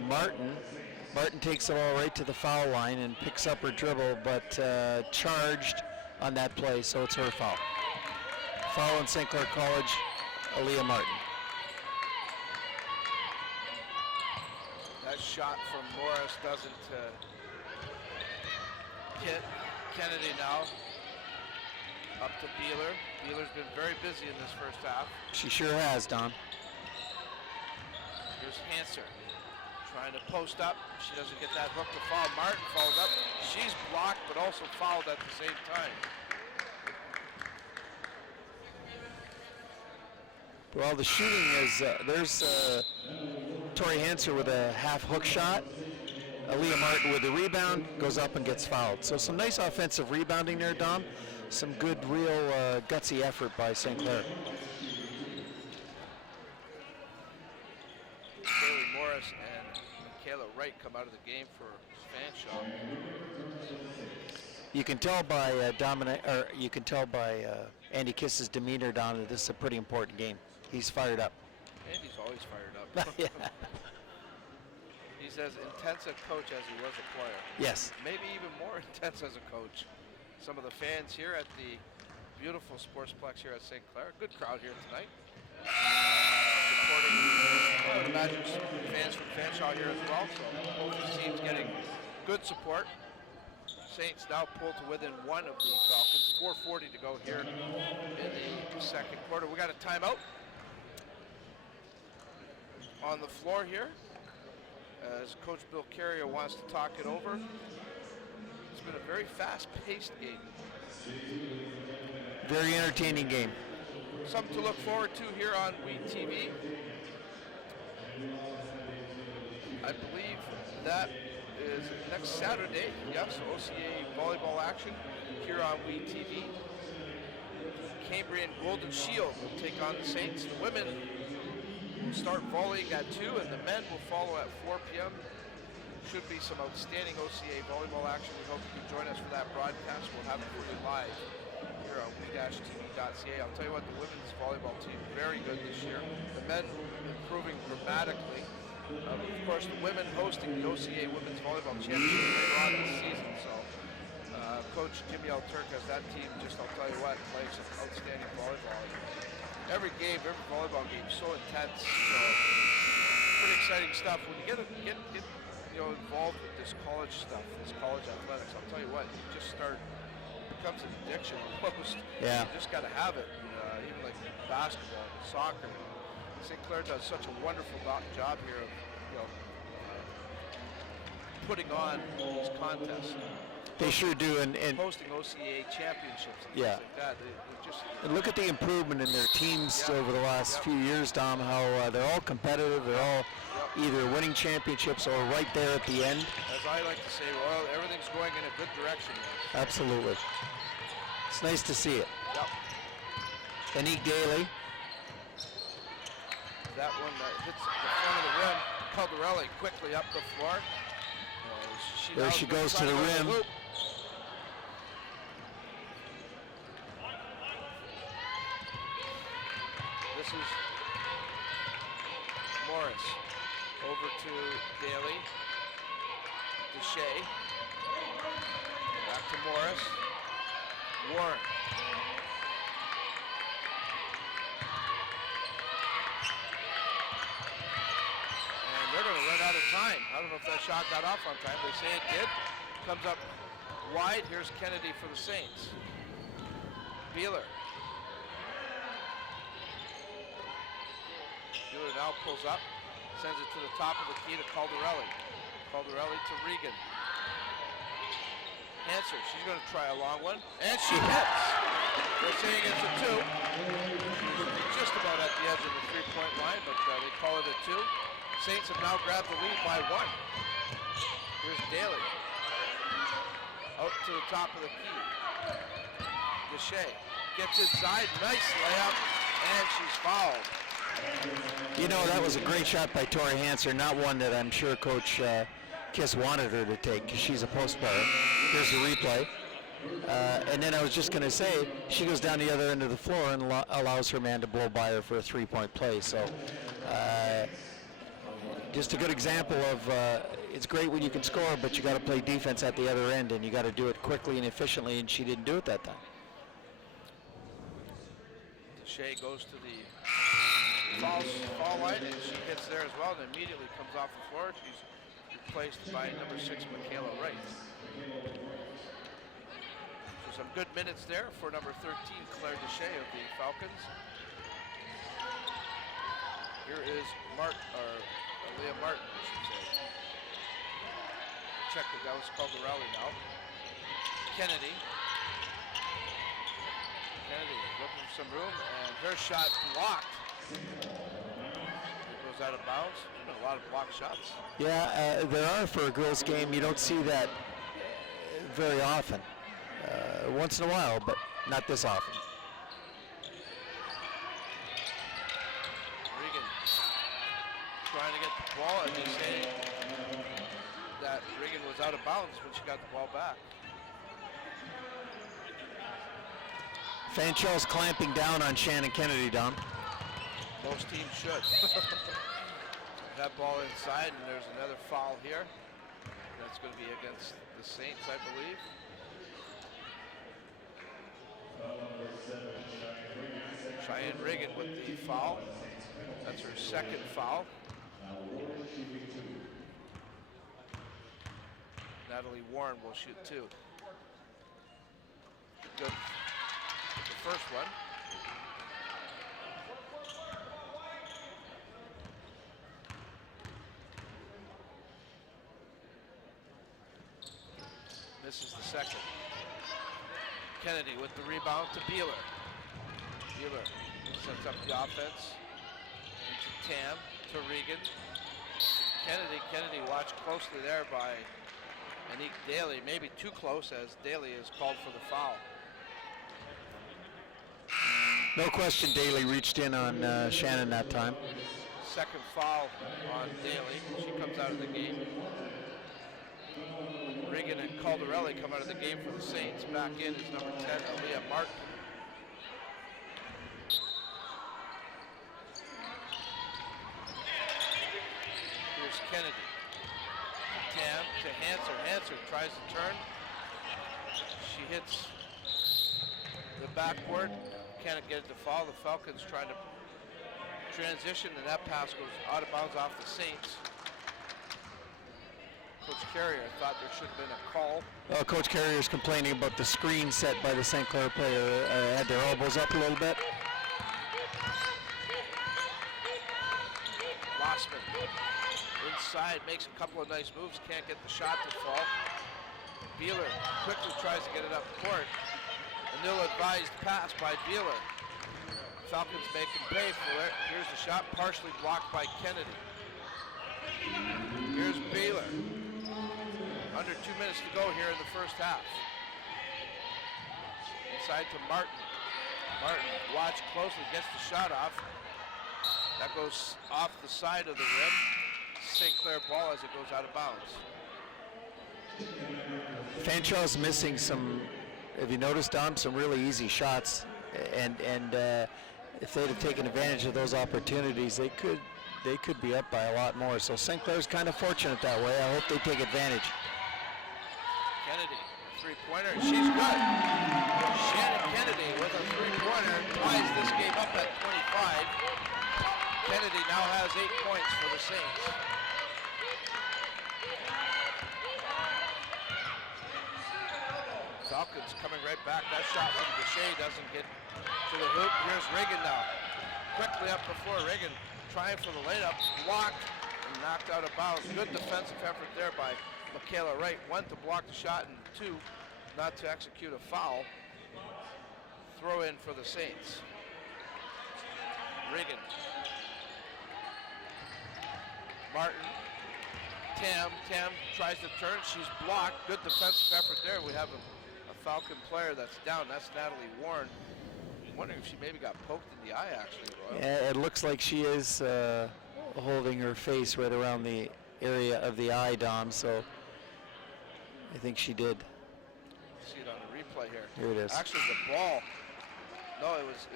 Martin. Martin takes the ball right to the foul line and picks up her dribble, but charged on that play, so it's her foul. Foul in St. Clair College, Aaliyah Martin. That shot from Morris doesn't hit. Kennedy now up to Beeler. Beeler's been very busy in this first half. She sure has, Don. Here's Hanser trying to post up. She doesn't get that hook to foul. Martin falls up. She's blocked but also fouled at the same time. Well, the shooting is, there's Tori Hanser with a half hook shot. Aaliyah Martin with the rebound, goes up and gets fouled. So some nice offensive rebounding there, Dom. Some good, real gutsy effort by St. Clair. Kaylee Morris and Michaela Wright come out of the game for Fanshawe. You can tell by Andy Kiss's demeanor, Don, that this is a pretty important game. He's fired up. Andy's always fired up. Yeah. He's as intense a coach as he was a player. Yes. Maybe even more intense as a coach. Some of the fans here at the beautiful Sportsplex here at St. Clair. Good crowd here tonight. Supporting, I would imagine, fans from Fanshawe here as well. So both these teams getting good support. Saints now pull to within 1 of the Falcons. 4:40 to go here in the second quarter. We got a timeout on the floor here as Coach Bill Carrier wants to talk it over. It's been a very fast-paced game. Very entertaining game. Something to look forward to here on WeTV. I believe that is next Saturday. Yes, OCAA volleyball action here on WeTV. Cambrian Golden Shield will take on the Saints. The women will start volleying at 2 and the men will follow at 4 p.m. Should be some outstanding OCAA volleyball action. We hope you can join us for that broadcast. We'll have it for you live here on we-tv.ca. I'll tell you what, the women's volleyball team, very good this year. The men improving dramatically. Of course, the women hosting the OCAA Women's Volleyball Championship later on this season. So, Coach Jimmy Alturk has that team, just I'll tell you what, playing some outstanding volleyball. Every game, every volleyball game, so intense. So, pretty exciting stuff. When you get involved with this college stuff, this college athletics, I'll tell you what, you just start, it becomes an addiction almost. Yeah. You just got to have it. Even like basketball, soccer. St. Clair does such a wonderful job here of, putting on these contests. They sure do, and hosting OCAA championships and yeah. things like that. They just, and look at the improvement in their teams over the last few years, Dom, how they're all competitive, they're all either winning championships or right there at the end. As I like to say, well, everything's going in a good direction now. Absolutely. It's nice to see it. Yep. Anique Daly. That one that hits the front of the rim. Caldarelli quickly up the floor. There she goes to the rim. This is Morris. Over to Daly. Deshay. Back to Morris. Warren. They're going to run out of time. I don't know if that shot got off on time. They say it did. Comes up wide. Here's Kennedy for the Saints. Beeler. Beeler now pulls up. Sends it to the top of the key to Caldarelli. Caldarelli to Regan. Hanser, she's going to try a long one, and she hits. They're saying it's a 2. Just about at the edge of the three-point line, but they call it a 2. Saints have now grabbed the lead by 1. Here's Daly. Out to the top of the key. Deshay gets inside, nice layup, and she's fouled. You know, that was a great shot by Tori Hanser, not one that I'm sure Coach Kiss wanted her to take, because she's a post player. Here's the replay. And then I was just going to say, she goes down the other end of the floor and allows her man to blow by her for a three-point play. So just a good example of it's great when you can score, but you got to play defense at the other end, and you got to do it quickly and efficiently, and she didn't do it that time. Deshay goes to the foul line, and she hits there as well, and immediately comes off the floor. She's replaced by number 6, Michaela Wright. So some good minutes there for number 13, Claire Deshay of the Falcons. Here is Leah Martin, I should say. Check that was called the rally now. Kennedy looking for some room, and her shot blocked. It goes out of bounds. There's been a lot of blocked shots. Yeah, there are for a girls' game. You don't see that very often. Once in a while, but not this often. Regan trying to get the ball, and they say that Regan was out of bounds when she got the ball back. Fanshawe's clamping down on Shannon Kennedy, Dom. Most teams should. That ball inside, and there's another foul here. That's going to be against the Saints, I believe. Cheyenne Regan with the foul. That's her second foul. Natalie Warren will shoot 2. Good. The first one. Misses the second. Kennedy with the rebound to Beeler. Beeler sets up the offense. Into Tam, to Regan. Kennedy watched closely there by Anique Daly, maybe too close as Daly is called for the foul. No question Daly reached in on Shannon that time. Second foul on Daly. She comes out of the game. Regan and Caldarelli come out of the game for the Saints. Back in is number 10, Aaliyah Martin. Here's Kennedy. Tam to Hanser. Hanser tries to turn. She hits the backboard. Can't get it to fall. The Falcons trying to transition, and that pass goes out of bounds off the Saints. Coach Carrier thought there should have been a call. Well, Coach Carrier is complaining about the screen set by the St. Clair player. Had their elbows up a little bit. Lossman inside, makes a couple of nice moves, can't get the shot to fall. Beeler quickly tries to get it up court. An ill-advised pass by Beeler. Falcons make him pay for it. Here's the shot, partially blocked by Kennedy. Here's Beeler. Under 2 minutes to go here in the first half. Inside to Martin. Martin, watch closely, gets the shot off. That goes off the side of the rim. St. Clair ball as it goes out of bounds. Fanshawe's missing some, have you noticed, Dom, some really easy shots, and if they'd have taken advantage of those opportunities, they could be up by a lot more. So St. Clair's kind of fortunate that way. I hope they take advantage. Kennedy, three-pointer, she's good. Shannon Kennedy with a three-pointer ties this game up at 25. Kennedy now has 8 points for the Saints. Falcons coming right back. That shot from Deshay doesn't get to the hoop. Here's Regan now. Quickly up before Regan, trying for the layup, blocked and knocked out of bounds. Good defensive effort there by Michaela Wright. 1 to block the shot and 2 not to execute a foul. Throw in for the Saints. Regan. Martin. Tam tries to turn. She's blocked. Good defensive effort there. We have a Falcon player that's down. That's Natalie Warren. I'm wondering if she maybe got poked in the eye, actually, Royal. Yeah, it looks like she is holding her face right around the area of the eye, Dom, so I think she did. See it on the replay here. Here it is. Actually, the ball. No, it was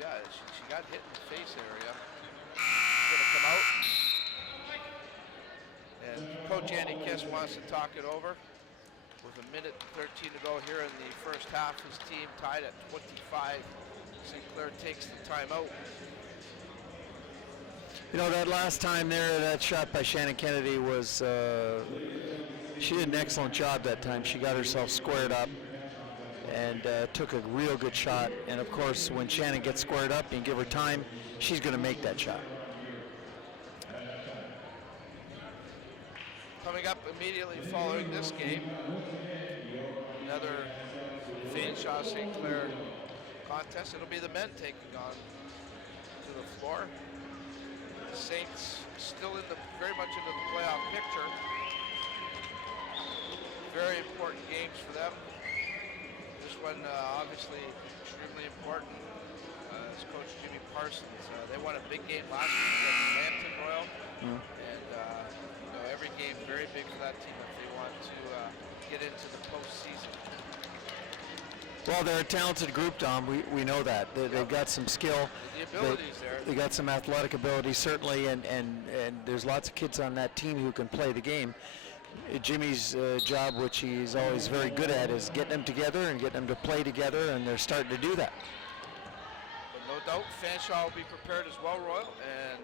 yeah, she got hit in the face area. It's going to come out. And Coach Andy Kiss wants to talk it over. With a minute and 13 to go here in the first half, his team tied at 25. St. Clair takes the timeout. You know, that last time there, that shot by Shannon Kennedy was, she did an excellent job that time. She got herself squared up and took a real good shot. And of course, when Shannon gets squared up and give her time, she's going to make that shot. Coming up immediately following this game, another Fanshawe St. Clair contest. It'll be the men taking on to the floor. The Saints still very much into the playoff picture. Very important games for them. This one obviously extremely important. As Coach Jimmy Parsons, they won a big game last week against Lambton Royal, and you know, every game very big for that team if they want to get into the postseason. Well, they're a talented group, Dom. We know that. They've got some skill. The ability's there. They got some athletic ability, certainly, and there's lots of kids on that team who can play the game. Jimmy's job, which he's always very good at, is getting them together and getting them to play together, and they're starting to do that. But no doubt, Fanshawe will be prepared as well, Royal, and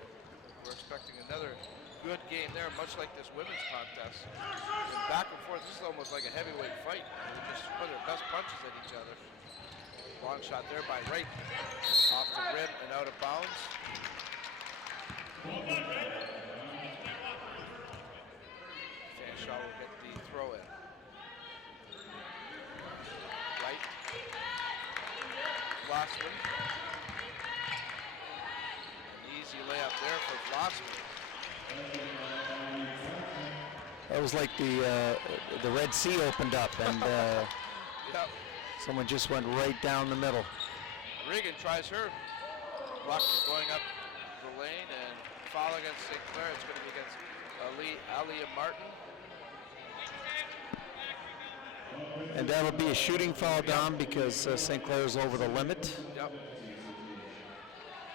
we're expecting another good game there, much like this women's contest. And back and forth, this is almost like a heavyweight fight. They just put their best punches at each other. Long shot there by Wright, off the rim and out of bounds. Fanshawe will get the throw in. Wright. Flossman. An easy layup there for Flossman. That was like the Red Sea opened up, and Yep. someone just went right down the middle. Regan tries her block going up the lane, and foul against St. Clair. It's going to be against Alia Martin. And that'll be a shooting foul, Dom, because St. Clair's over the limit. Yep.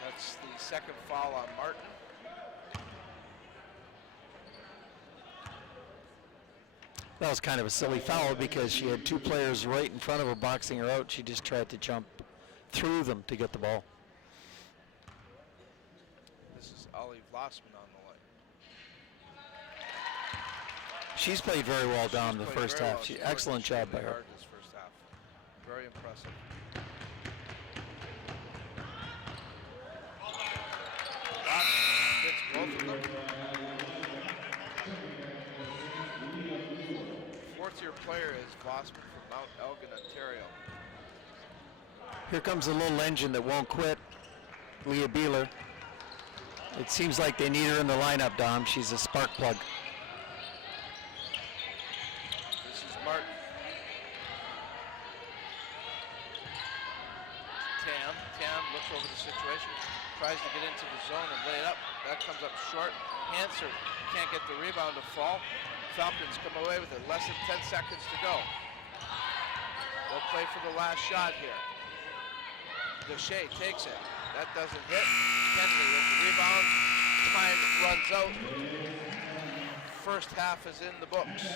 That's the second foul on Martin. That was kind of a silly foul because she had two players right in front of her boxing her out. She just tried to jump through them to get the ball. This is Ollie Vlasman on the line. She's played very well down the Played first very half. well. She Excellent worked job by extremely her. hard this first half. Very impressive. Vlasman hits both of them. Fourth-year player is Vlasman from Mount Elgin, Ontario. Here comes a little engine that won't quit, Leah Beeler. It seems like they need her in the lineup, Dom. She's a spark plug. This is Martin. Tam looks over the situation, tries to get into the zone and lay it up. That comes up short. Hanser can't get the rebound to fall. Falcons come away with it. Less than 10 seconds to go. They'll play for the last shot here. Deshay takes it. That doesn't hit. Kennedy with the rebound. Time runs out. First half is in the books.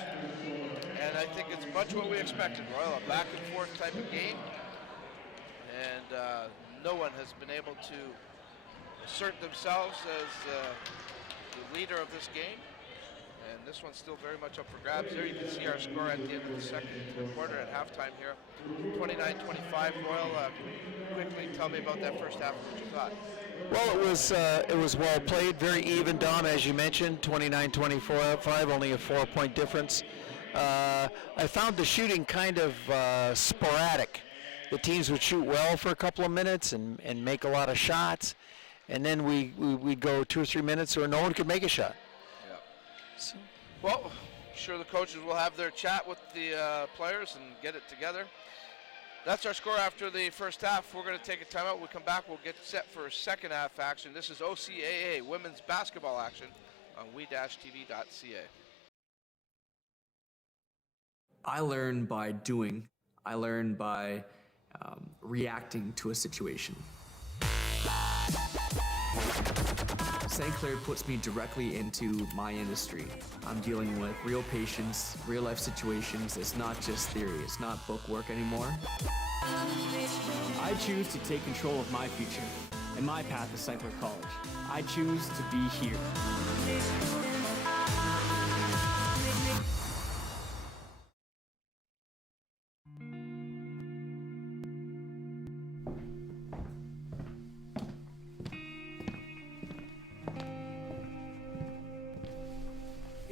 And I think it's much what we expected, Royal. A back and forth type of game. And no one has been able to assert themselves as the leader of this game. And this one's still very much up for grabs. There you can see our score at the end of the second quarter at halftime here. 29-25. Royal, quickly tell me about that first half and what you thought. Well, it was well played, very even, Dom, as you mentioned, 29-24 5, only a 4-point difference. I found the shooting kind of sporadic. The teams would shoot well for a couple of minutes and make a lot of shots, and then we'd go 2 or 3 minutes where no one could make a shot. Yeah. So. Well, I'm sure the coaches will have their chat with the players and get it together. That's our score after the first half. We're going to take a timeout. We'll come back. We'll get set for second half action. This is OCAA women's basketball action on we-tv.ca. I learn by doing. I learn by reacting to a situation. St. Clair puts me directly into my industry. I'm dealing with real patients, real life situations. It's not just theory. It's not book work anymore. I choose to take control of my future and my path to St. Clair College. I choose to be here.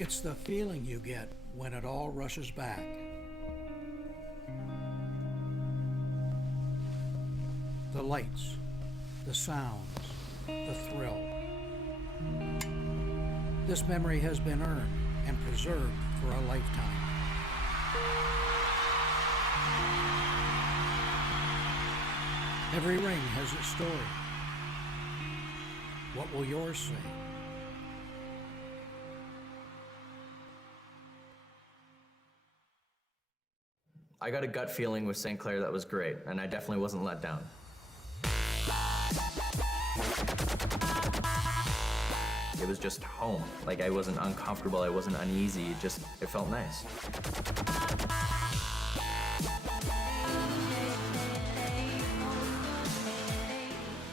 It's the feeling you get when it all rushes back. The lights, the sounds, the thrill. This memory has been earned and preserved for a lifetime. Every ring has its story. What will yours say? I got a gut feeling with St. Clair that was great, and I definitely wasn't let down. It was just home. Like, I wasn't uncomfortable, I wasn't uneasy, it felt nice.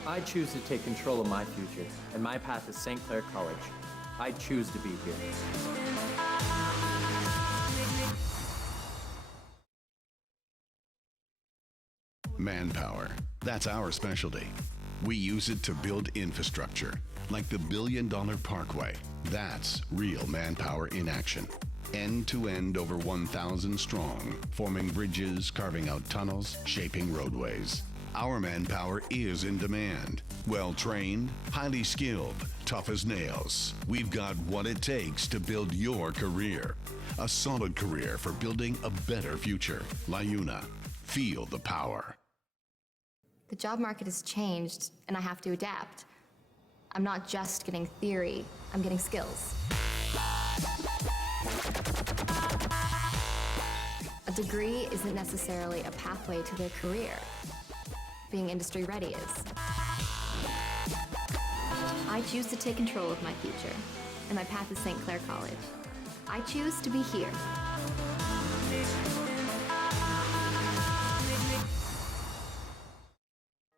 I choose to take control of my future, and my path is St. Clair College. I choose to be here. Manpower. That's our specialty. We use it to build infrastructure, like the billion-dollar parkway. That's real manpower in action. End to end, over 1,000 strong, forming bridges, carving out tunnels, shaping roadways. Our manpower is in demand. Well-trained, highly skilled, tough as nails. We've got what it takes to build your career. A solid career for building a better future. LIUNA. Feel the power. The job market has changed, and I have to adapt. I'm not just getting theory, I'm getting skills. A degree isn't necessarily a pathway to their career. Being industry ready is. I choose to take control of my future, and my path is St. Clair College. I choose to be here.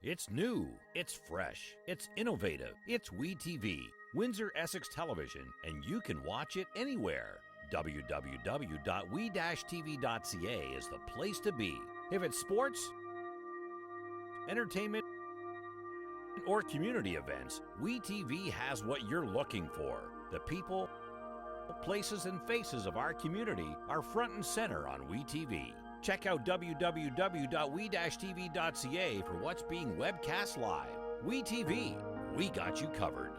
It's new, it's fresh, it's innovative, it's WeTV, Windsor Essex Television, and you can watch it anywhere. www.we-tv.ca is the place to be. If it's sports, entertainment, or community events, WeTV has what you're looking for. The people, places, and faces of our community are front and center on WeTV. Check out www.we-tv.ca for what's being webcast live. WeTV, we got you covered.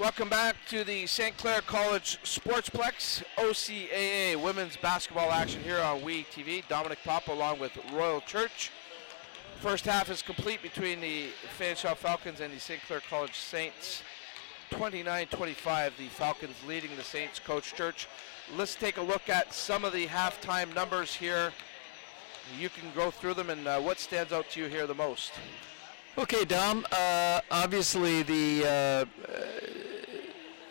Welcome back to the St. Clair College Sportsplex OCAA women's basketball action here on WeTV. Dominic Papa along with Royal Church. First half is complete between the Fanshawe Falcons and the St. Clair College Saints. 29-25, the Falcons leading the Saints. Coach Church, let's take a look at some of the halftime numbers here. You can go through them, and what stands out to you here the most? Okay, Dom. Obviously, the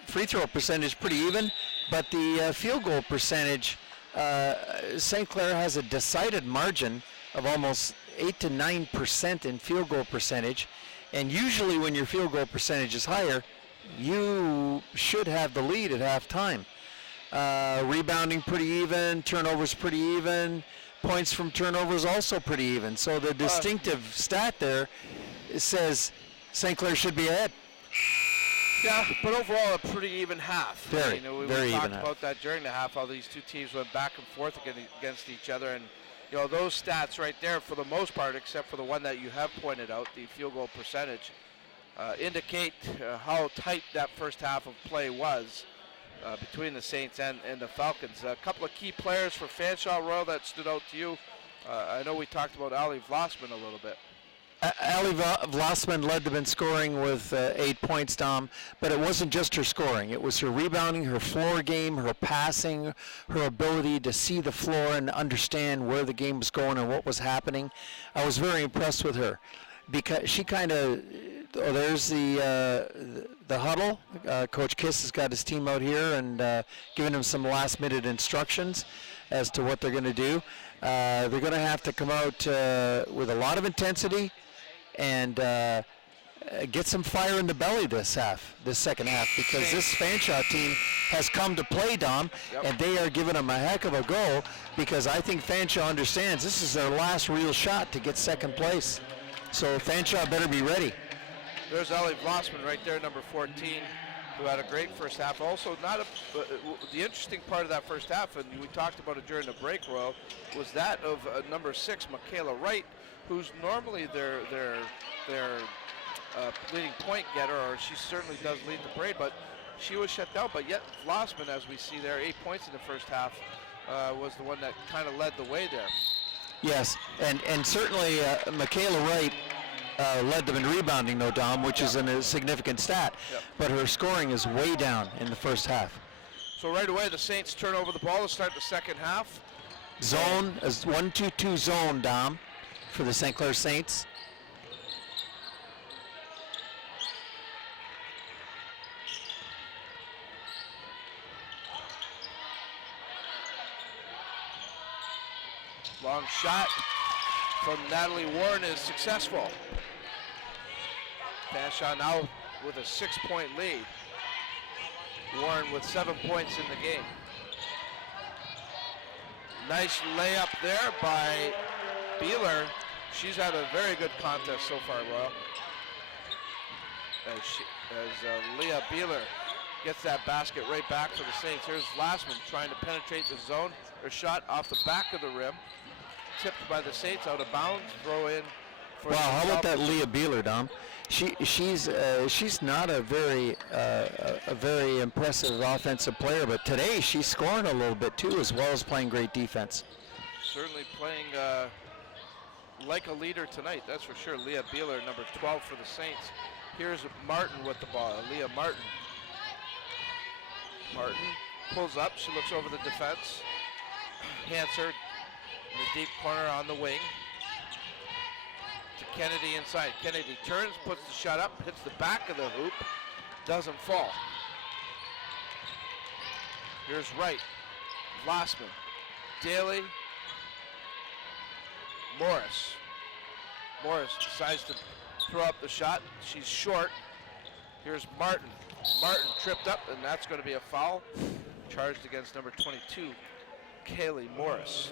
free throw percentage pretty even, but the field goal percentage, St. Clair has a decided margin of almost 8 to 9% in field goal percentage, and usually when your field goal percentage is higher, you should have the lead at halftime. Rebounding pretty even, turnovers pretty even, points from turnovers also pretty even. So the distinctive stat there says St. Clair should be ahead. Yeah, but overall a pretty even half. Very we talked even about that during the half, how these two teams went back and forth against each other, and those stats right there, for the most part, except for the one that you have pointed out, the field goal percentage, indicate how tight that first half of play was between the Saints and the Falcons. A couple of key players for Fanshawe, Royal, that stood out to you. I know we talked about Ali Vlasman a little bit. Ali Vlasman led them in scoring with 8 points, Dom, but it wasn't just her scoring. It was her rebounding, her floor game, her passing, her ability to see the floor and understand where the game was going and what was happening. I was very impressed with her because she kind of, there's the huddle. Coach Kiss has got his team out here and giving them some last-minute instructions as to what they're going to do. They're going to have to come out with a lot of intensity and get some fire in the belly this second half, because this Fanshawe team has come to play, Dom, and they are giving them a heck of a go, because I think Fanshawe understands this is their last real shot to get second place. So Fanshawe better be ready. There's Ali Vlasman right there, number 14, who had a great first half. Also, the interesting part of that first half, and we talked about it during the break, Royal, was that of number 6, Michaela Wright, who's normally their leading point getter, or she certainly does lead the parade, but she was shut down. But yet Vlasman, as we see there, 8 points in the first half, was the one that kind of led the way there. Yes, and certainly Michaela Wright led them in rebounding, no, Dom, which is a significant stat. But her scoring is way down in the first half. So right away, the Saints turn over the ball to start the second half. Zone, a 1-2-2 zone, Dom, for the St. Clair Saints. Long shot from Natalie Warren is successful. Fanshawe now with a 6-point lead. Warren with 7 points in the game. Nice layup there by Beeler. She's had a very good contest so far, Royal. As Leah Beeler gets that basket right back for the Saints. Here's Vlasman trying to penetrate the zone. Her shot off the back of the rim. Tipped by the Saints, out of bounds. Throw in for how about that Leah Beeler, Dom? She's not a very impressive offensive player, but today she's scoring a little bit too, as well as playing great defense. Certainly playing like a leader tonight, that's for sure. Leah Beeler, number 12 for the Saints. Here's Martin with the ball. Leah Martin. Martin pulls up. She looks over the defense. Hanser in the deep corner on the wing. To Kennedy inside. Kennedy turns, puts the shot up, hits the back of the hoop, doesn't fall. Here's Wright, Vlasman, Daly, Morris. Morris decides to throw up the shot. She's short. Here's Martin. Martin tripped up, and that's going to be a foul. Charged against number 22, Kaylee Morris.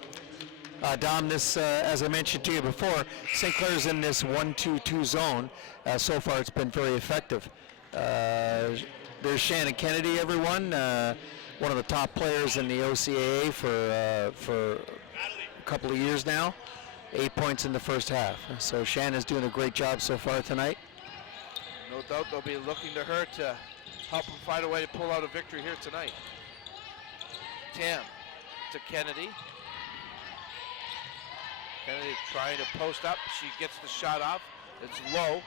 Dom, this, as I mentioned to you before, St. Clair's in this 1-2-2 zone. So far, it's been very effective. There's Shannon Kennedy, everyone, one of the top players in the OCAA for a couple of years now. 8 points in the first half. So Shannon's doing a great job so far tonight. No doubt they'll be looking to her to help them find a way to pull out a victory here tonight. Tam to Kennedy. Kennedy trying to post up. She gets the shot off. It's low.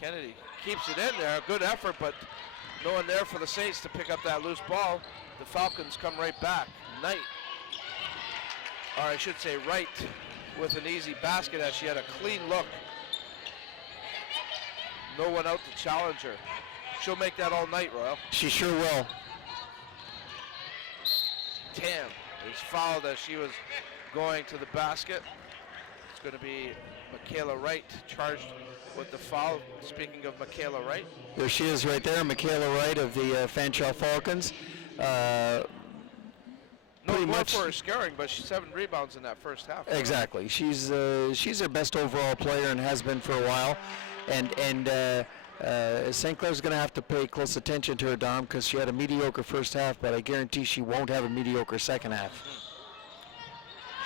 Kennedy keeps it in there. Good effort, but no one there for the Saints to pick up that loose ball. The Falcons come right back. Knight, or I should say Wright, with an easy basket as she had a clean look. No one out to challenge her. She'll make that all night, Royal. She sure will. Tam is fouled as she was going to the basket. It's going to be Michaela Wright charged with the foul. Speaking of Michaela Wright. There she is right there, Michaela Wright of the Fanshawe Falcons. No more for her scoring, but she's 7 rebounds in that first half. Exactly. She's their best overall player and has been for a while. And St. Clair's going to have to pay close attention to her, Dom, because she had a mediocre first half, but I guarantee she won't have a mediocre second half.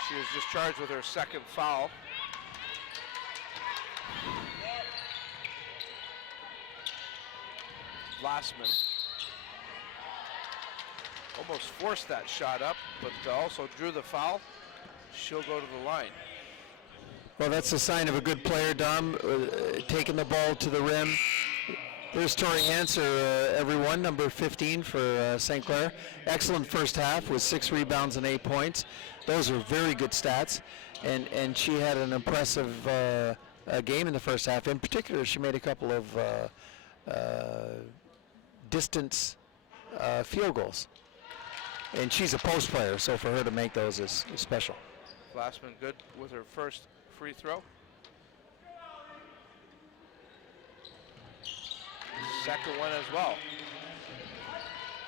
She was just charged with her second foul. Glassman almost forced that shot up, but also drew the foul. She'll go to the line. Well, that's a sign of a good player, Dom, taking the ball to the rim. There's Tori Hanser, everyone, number 15 for St. Clair. Excellent first half with 6 rebounds and 8 points. Those are very good stats, and she had an impressive game in the first half. In particular, she made a couple of distance field goals. And she's a post player, so for her to make those is special. Glassman good with her first free throw. Second one as well.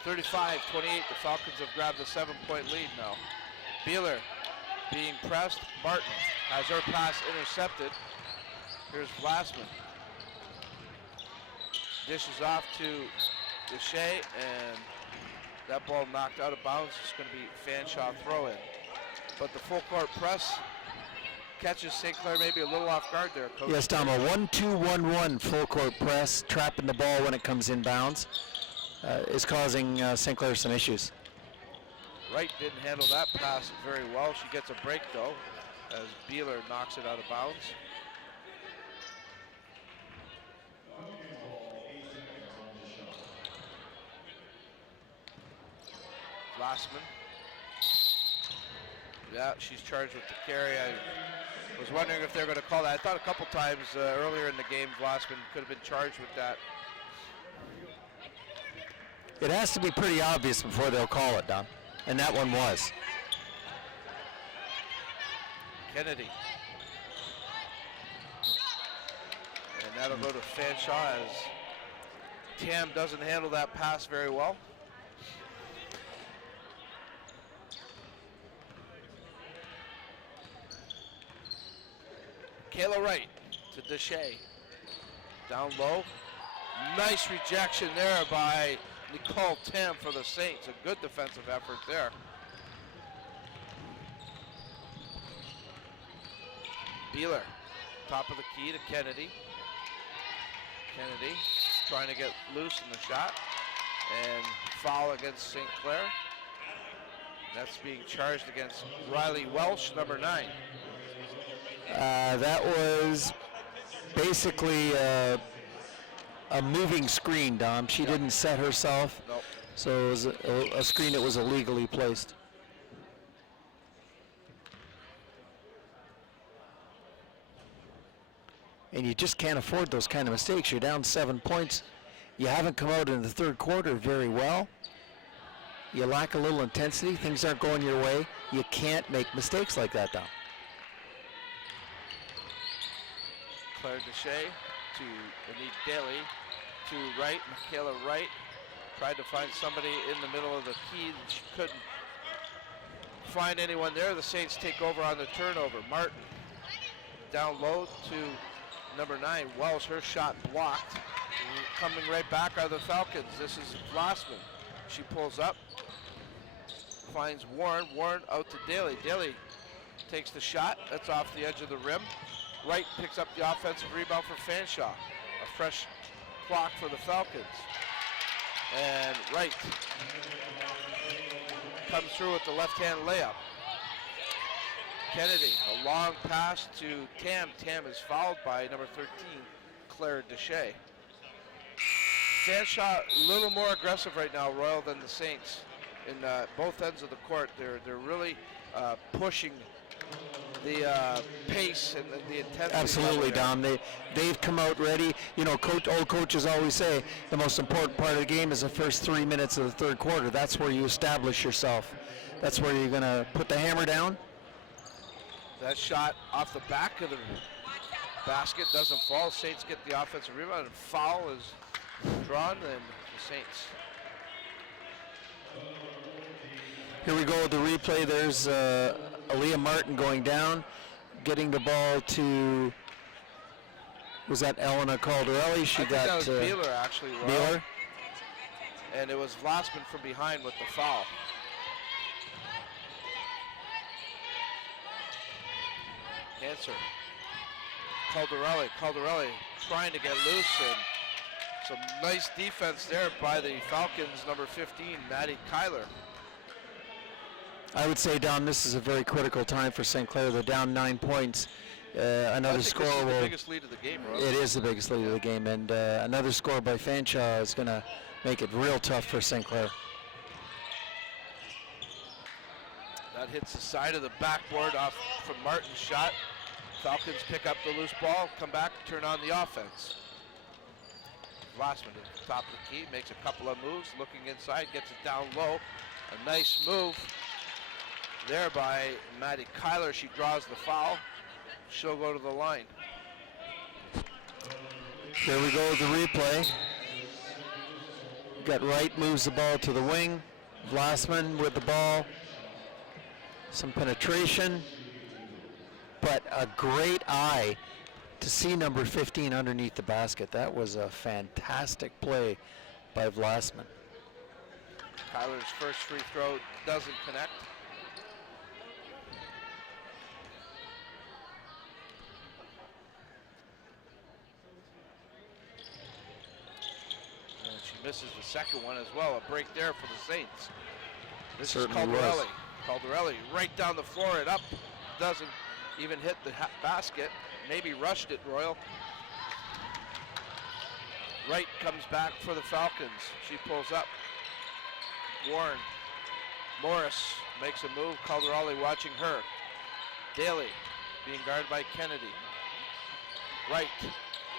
35-28, the Falcons have grabbed the 7-point lead now. Beeler being pressed. Martin has her pass intercepted. Here's Glassman. Dishes off to Deshay, and that ball knocked out of bounds. It's going to be Fanshawe throw-in. But the full court press catches St. Clair maybe a little off guard there, Coach. Yes, Tom, a 1-2-1-1 full court press, trapping the ball when it comes inbounds, is causing St. Clair some issues. Wright didn't handle that pass very well. She gets a break though, as Beeler knocks it out of bounds. Glassman. Yeah, she's charged with the carry. I was wondering if they're going to call that. I thought a couple times earlier in the game, Glassman could have been charged with that. It has to be pretty obvious before they'll call it, Dom. And that one was. Kennedy. And that'll go to Fanshawe as Tam doesn't handle that pass very well. Kayla Wright to Deshay. Down low. Nice rejection there by Nicole Tam for the Saints. A good defensive effort there. Beeler, top of the key to Kennedy. Kennedy trying to get loose in the shot. And foul against St. Clair. That's being charged against Riley Welsh, number 9. That was basically a moving screen, Dom. She didn't set herself, Nope. so it was a screen that was illegally placed. And you just can't afford those kind of mistakes. You're down 7 points. You haven't come out in the third quarter very well. You lack a little intensity. Things aren't going your way. You can't make mistakes like that, Dom. Claire Deshay to Anit Daly to Wright, Michaela Wright. Tried to find somebody in the middle of the key, and she couldn't find anyone there. The Saints take over on the turnover. Martin down low to number 9, Wells. Her shot blocked. Coming right back are the Falcons. This is Glassman. She pulls up, finds Warren. Warren out to Daly. Daly takes the shot. That's off the edge of the rim. Wright picks up the offensive rebound for Fanshawe. A fresh clock for the Falcons. And Wright comes through with the left-hand layup. Kennedy, a long pass to Tam. Tam is fouled by number 13, Claire Deshay. Fanshawe a little more aggressive right now, Royal, than the Saints in both ends of the court. They're really pushing the pace and the intensity. Absolutely, Dom. They've come out ready. You know, old coaches always say the most important part of the game is the first 3 minutes of the third quarter. That's where you establish yourself. That's where you're going to put the hammer down. That shot off the back of the basket doesn't fall. Saints get the offensive rebound, and foul is drawn, and the Saints. Here we go with the replay. There's Aaliyah Martin going down, getting the ball to, was that Elena Caldarelli? I think that was Beeler, actually. Beeler? And it was Vlasman from behind with the foul. Answer. Caldarelli trying to get loose, and some nice defense there by the Falcons, number 15, Maddie Kyler. I would say, Dom, this is a very critical time for St. Clair. They're down 9 points. Another score this is will. the biggest lead of the game, Rob. It is the biggest lead of the game, and another score by Fanshawe is going to make it real tough for St. Clair. That hits the side of the backboard off from Martin's shot. Falcons pick up the loose ball, come back, turn on the offense. Vlasman at the top of the key, makes a couple of moves, looking inside, gets it down low. A nice move there by Maddie Kyler. She draws the foul. She'll go to the line. Here we go with the replay. We've got Wright moves the ball to the wing. Vlasman with the ball. Some penetration, but a great eye to see number 15 underneath the basket. That was a fantastic play by Vlasman. Kyler's first free throw doesn't connect. And she misses the second one as well. A break there for the Saints. This Certainly is was. Caldarelli right down the floor and up. Doesn't even hit the basket. Maybe rushed it, Royal. Wright comes back for the Falcons. She pulls up. Warren. Morris makes a move. Caldarelli watching her. Daly being guarded by Kennedy. Wright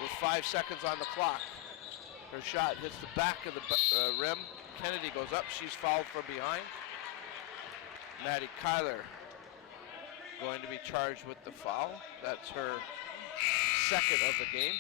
with 5 seconds on the clock. Her shot hits the back of the rim. Kennedy goes up. She's fouled from behind. Maddie Kyler going to be charged with the foul. That's her second of the game.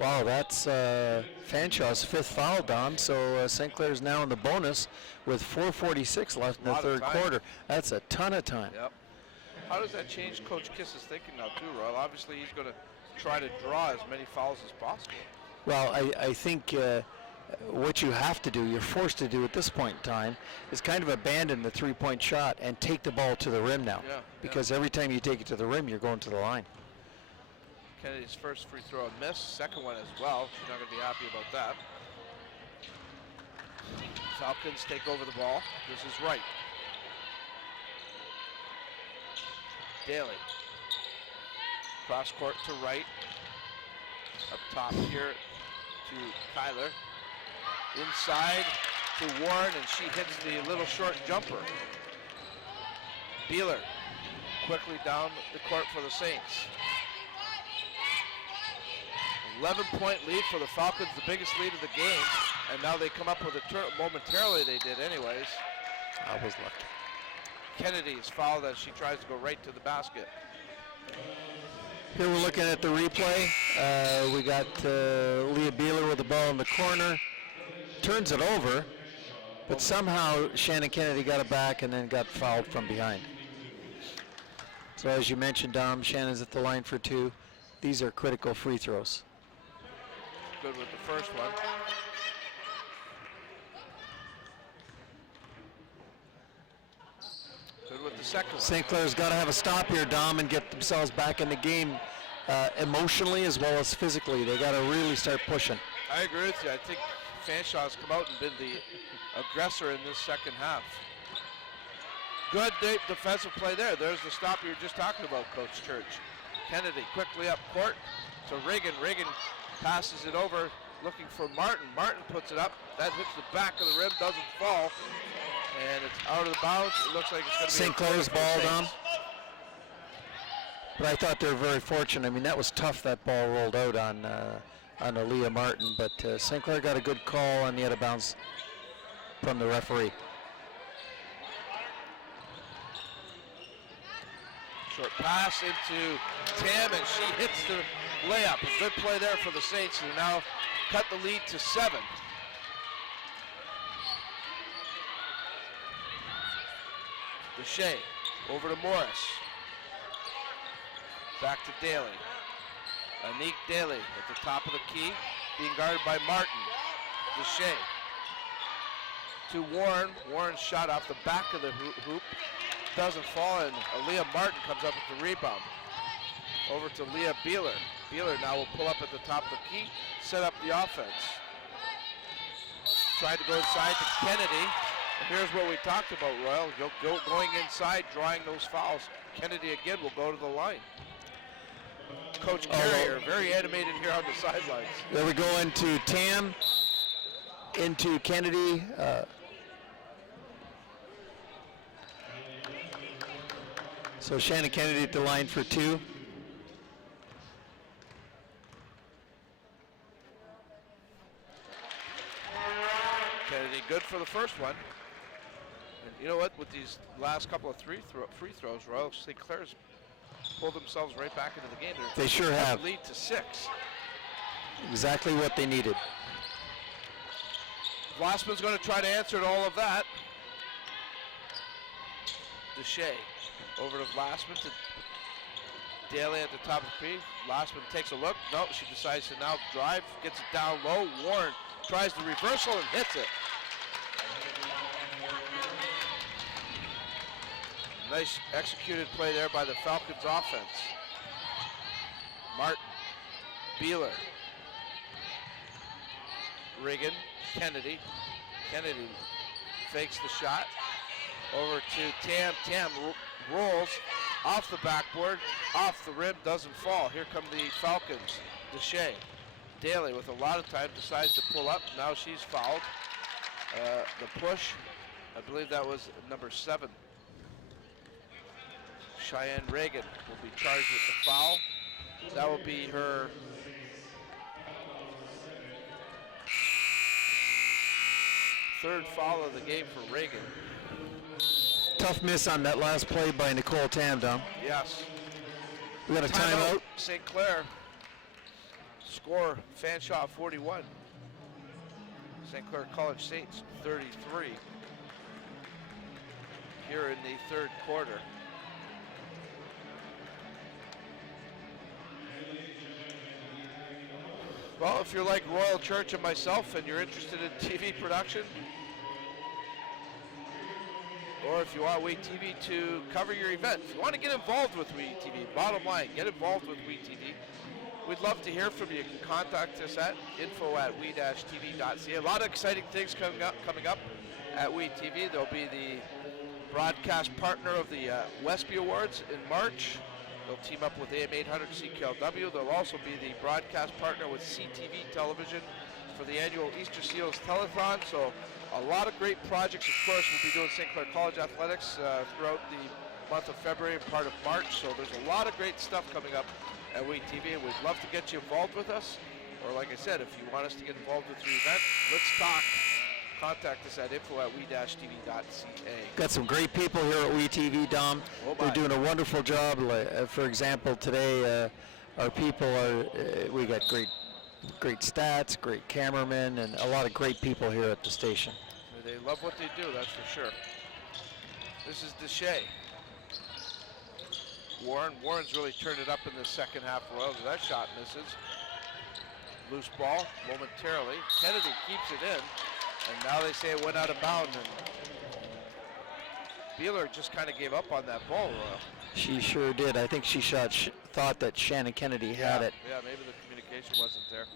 Wow, that's Fanshawe's fifth foul, Dom. So St. Clair's now in the bonus with 4:46 left in the third quarter. That's a ton of time. Yep. How does that change Coach Kiss's thinking now too, Royal? Obviously he's going to try to draw as many fouls as possible. Well, I think what you have to do, you're forced to do at this point in time, is kind of abandon the three-point shot and take the ball to the rim now. Yeah, because every time you take it to the rim, you're going to the line. Kennedy's first free throw a miss, second one as well. She's not going to be happy about that. Falcons take over the ball. This is Wright. Daly. Cross court to Wright. Up top here to Kyler. Inside to Warren, and she hits the little short jumper. Beeler quickly down the court for the Saints. 11-point lead for the Falcons, the biggest lead of the game, and now they come up with a momentarily they did anyways. I was lucky. Kennedy is fouled as she tries to go right to the basket. Here we're looking at the replay. We got Leah Beeler with the ball in the corner. Turns it over, but somehow Shannon Kennedy got it back and then got fouled from behind. So as you mentioned, Dom, Shannon's at the line for two. These are critical free throws. Good with the first one. Good with the second one. St. Clair's got to have a stop here, Dom, and get themselves back in the game emotionally as well as physically. They got to really start pushing. I agree with you. I think Fanshaw's come out and been the aggressor in this second half. Good defensive play there. There's the stop you were just talking about, Coach Church. Kennedy quickly up court to Reagan. Reagan passes it over, looking for Martin. Martin puts it up. That hits the back of the rim, doesn't fall. And it's out of the bounds. It looks like it's going to be St. Clair's ball, Dom. But I thought they were very fortunate. I mean, that was tough, that ball rolled out on Aaliyah Martin. But St. Clair got a good call on the out of bounds from the referee. Short pass into Tam, and she hits the layup. A good play there for the Saints, who now cut the lead to 7. Deshay over to Morris. Back to Daly. Anique Daly at the top of the key, being guarded by Martin. Deshay to Warren. Warren's shot off the back of the hoop. Doesn't fall, and Aaliyah Martin comes up with the rebound. Over to Leah Beeler. Beeler now will pull up at the top of the key, set up the offense. Tried to go inside to Kennedy. And here's what we talked about, Royal. Going inside, drawing those fouls. Kennedy again will go to the line. Coach Carrier, very animated here on the sidelines. There we go into Tam, into Kennedy. So Shannon Kennedy at the line for 2. Kennedy good for the first one. And you know what? With these last couple of free throws, Royal St. Clair's pulled themselves right back into the game. They sure have. Lead to 6. Exactly what they needed. Glassman's going to try to answer to all of that. Deshay over to Glassman to Daly at the top of the key. Glassman takes a look. No, she decides to now drive, gets it down low. Warren tries the reversal and hits it. Nice executed play there by the Falcons offense. Martin, Beeler, Reagan, Kennedy. Kennedy fakes the shot. Over to Tam. Tam rolls off the backboard, off the rim, doesn't fall. Here come the Falcons. Deshay. Daly with a lot of time decides to pull up. Now she's fouled. The push, I believe that was number 7. Cheyenne Reagan will be charged with the foul. That will be her third foul of the game for Reagan. Tough miss on that last play by Nicole Tam, Dom. Yes. We got a timeout. St. Clair. Score Fanshawe 41. St. Clair College Saints 33. Here in the third quarter. Well, if you're like Royal Church and myself and you're interested in TV production, or if you want WeTV to cover your event, if you want to get involved with WeTV, bottom line, get involved with WeTV. We'd love to hear from you. You can contact us at info@we-tv.ca. A lot of exciting things coming up at WeTV. There'll be the broadcast partner of the Westby Awards in March. They'll team up with AM 800 CKLW. They'll also be the broadcast partner with CTV Television for the annual Easter Seals Telethon. So a lot of great projects. Of course, we'll be doing St. Clair College Athletics throughout the month of February and part of March. So there's a lot of great stuff coming up at WeTV, and we'd love to get you involved with us. Or like I said, if you want us to get involved with your event, let's talk. Contact us at info@we-tv.ca. Got some great people here at WeTV, Dom. They're doing a wonderful job. For example, today our people are, we got great stats, great cameramen, and a lot of great people here at the station. They love what they do, that's for sure. This is Deshay. Warren's really turned it up in the second half. Well, that shot misses. Loose ball momentarily. Kennedy keeps it in. And now they say it went out of bounds. And Beeler just kind of gave up on that ball, Royal. She sure did. I think she thought that Shannon Kennedy had it. Yeah, maybe the communication wasn't there.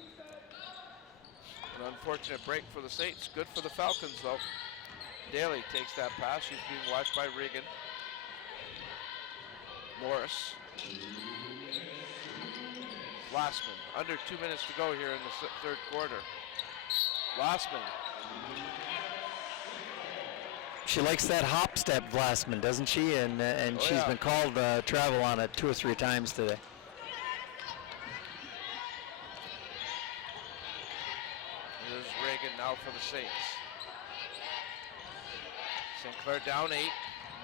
An unfortunate break for the Saints. Good for the Falcons, though. Daly takes that pass. She's being watched by Regan. Morris. Glassman. Under 2 minutes to go here in the third quarter. Glassman. She likes that hop step, Glassman, doesn't she? And she's been called travel on it 2 or 3 times today. Here's Reagan now for the Saints. St. Clair down 8 in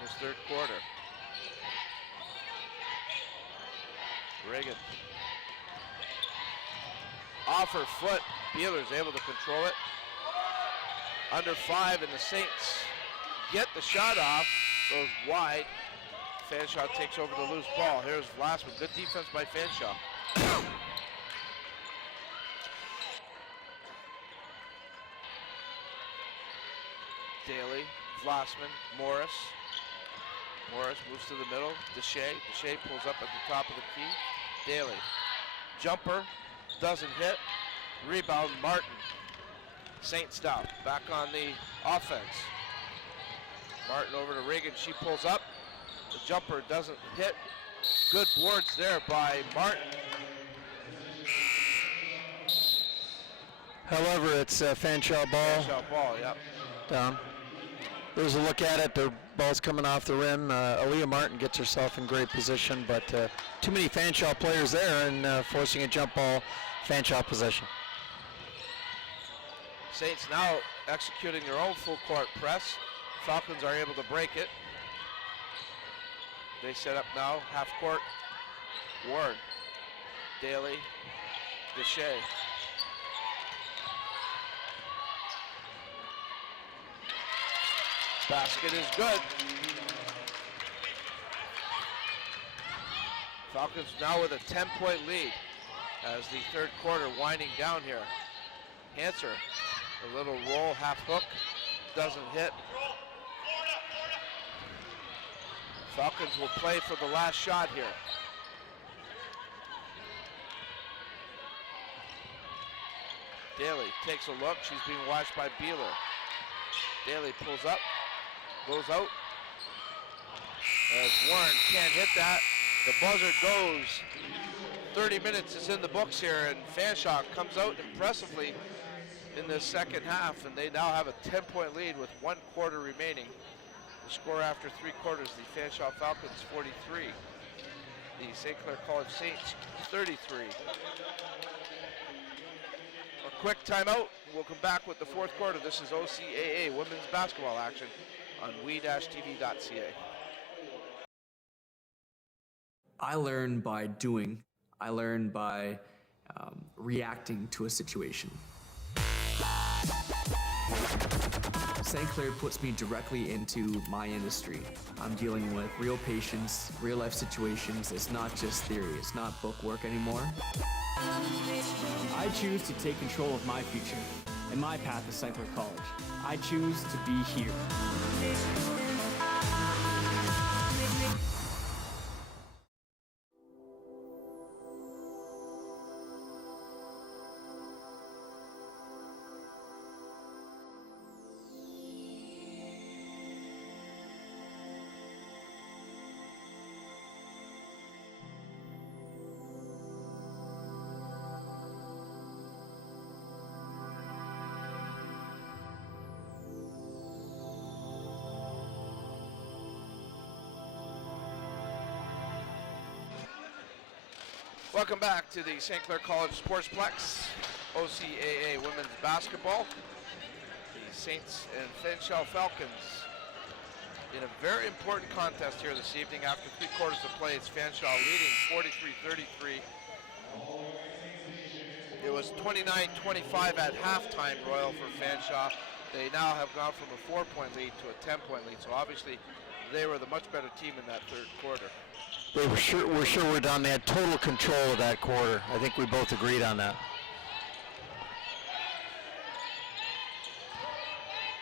this third quarter. Reagan. Off her foot. Beeler's able to control it. Under 5, and the Saints get the shot off. Goes wide. Fanshawe takes over the loose ball. Here's Glassman. Good defense by Fanshawe. Daly, Glassman, Morris. Morris moves to the middle. Deshay. Deshay pulls up at the top of the key. Daly. Jumper. Doesn't hit. Rebound, Martin. Saints down. Back on the offense. Martin over to Reagan. She pulls up. The jumper doesn't hit. Good boards there by Martin. However, it's Fanshawe ball. Fanshawe ball, yep. Down. There's a look at it. The ball's coming off the rim. Aaliyah Martin gets herself in great position, but too many Fanshawe players there and forcing a jump ball. Fanshawe possession. Saints now executing their own full court press. Falcons are able to break it. They set up now, half court. Ward, Daly, Deshay. Basket is good. Falcons now with a 10-point lead as the third quarter winding down here. Hanser, a little roll, half hook, doesn't hit. Falcons will play for the last shot here. Daly takes a look. She's being watched by Beeler. Daly pulls up, goes out. As Warren can't hit that. The buzzer goes. 30 minutes is in the books here, and Fanshawe comes out impressively in this second half, and they now have a 10-point lead with 1 quarter remaining. The score after 3 quarters, the Fanshawe Falcons 43, the St. Clair College Saints 33. A quick timeout. We'll come back with the fourth quarter. This is OCAA women's basketball action on we-tv.ca. I learn by doing. I learn by reacting to a situation. St. Clair puts me directly into my industry. I'm dealing with real patients, real life situations. It's not just theory. It's not book work anymore. I choose to take control of my future and my path to St. Clair College. I choose to be here. Welcome back to the St. Clair College Sportsplex, OCAA women's basketball. The Saints and Fanshawe Falcons in a very important contest here this evening. After 3 quarters of play, it's Fanshawe leading 43-33. It was 29-25 at halftime, Royal, for Fanshawe. They now have gone from a 4-point lead to a 10-point lead, so obviously they were the much better team in that third quarter. They were sure we're done. They had total control of that quarter. I think we both agreed on that.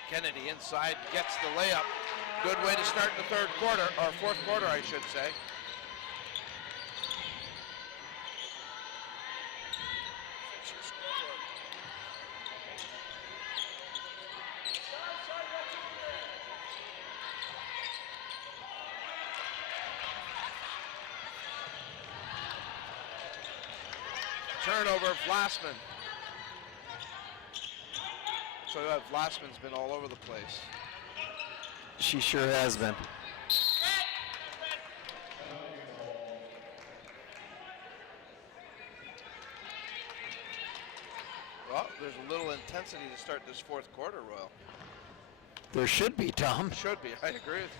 Kennedy inside, gets the layup, Good way to start the third quarter, or fourth quarter, I should say. Turnover, Vlasman. So Vlasman's been all over the place. She sure has been. Well, there's a little intensity to start this fourth quarter, Royal. There should be, Tom. Should be, I agree with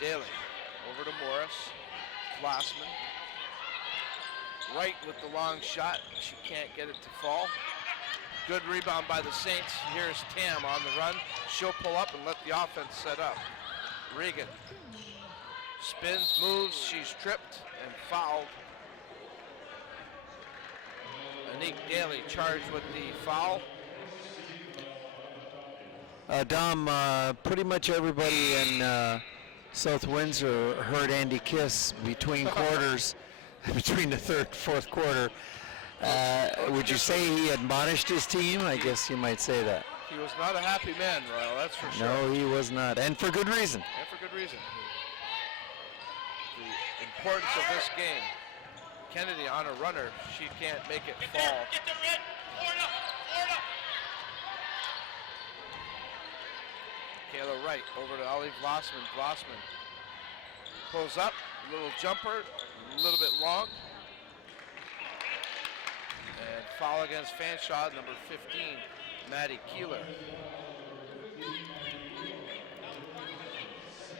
you. Daly, over to Morris. Vlasman. Right with the long shot. She can't get it to fall. Good rebound by the Saints. Here's Tam on the run. She'll pull up and let the offense set up. Regan spins, moves. She's tripped and fouled. Anique Daly charged with the foul. Dom, pretty much everybody in South Windsor heard Andy Kiss between quarters, between the third and fourth quarter. Would you say he admonished his team? I guess you might say that. He was not a happy man, Royal, that's for sure. No, he was not, and for good reason. And for good reason. The importance of this game. Kennedy on a runner, she can't make it fall. Get the red, Florida. Kayla Wright over to Ollie Vlasman. Vlasman pulls up, a little jumper, a little bit long. And foul against Fanshawe, number 15, Maddie Keeler.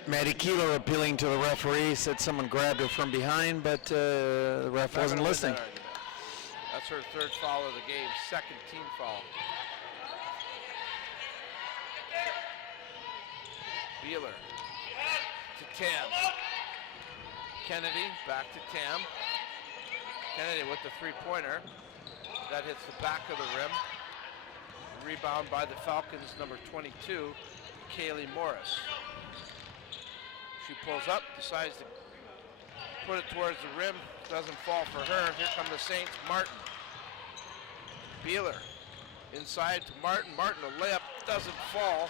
Maddie Keeler appealing to the referee, said someone grabbed her from behind, but the ref wasn't listening. That's her third foul of the game, second team foul. Beeler to Tam. Kennedy back to Tam. Kennedy with the three-pointer. That hits the back of the rim. Rebound by the Falcons, number 22, Kaylee Morris. She pulls up, decides to put it towards the rim. Doesn't fall for her. Here come the Saints. Martin. Beeler inside to Martin. Martin, a layup, doesn't fall.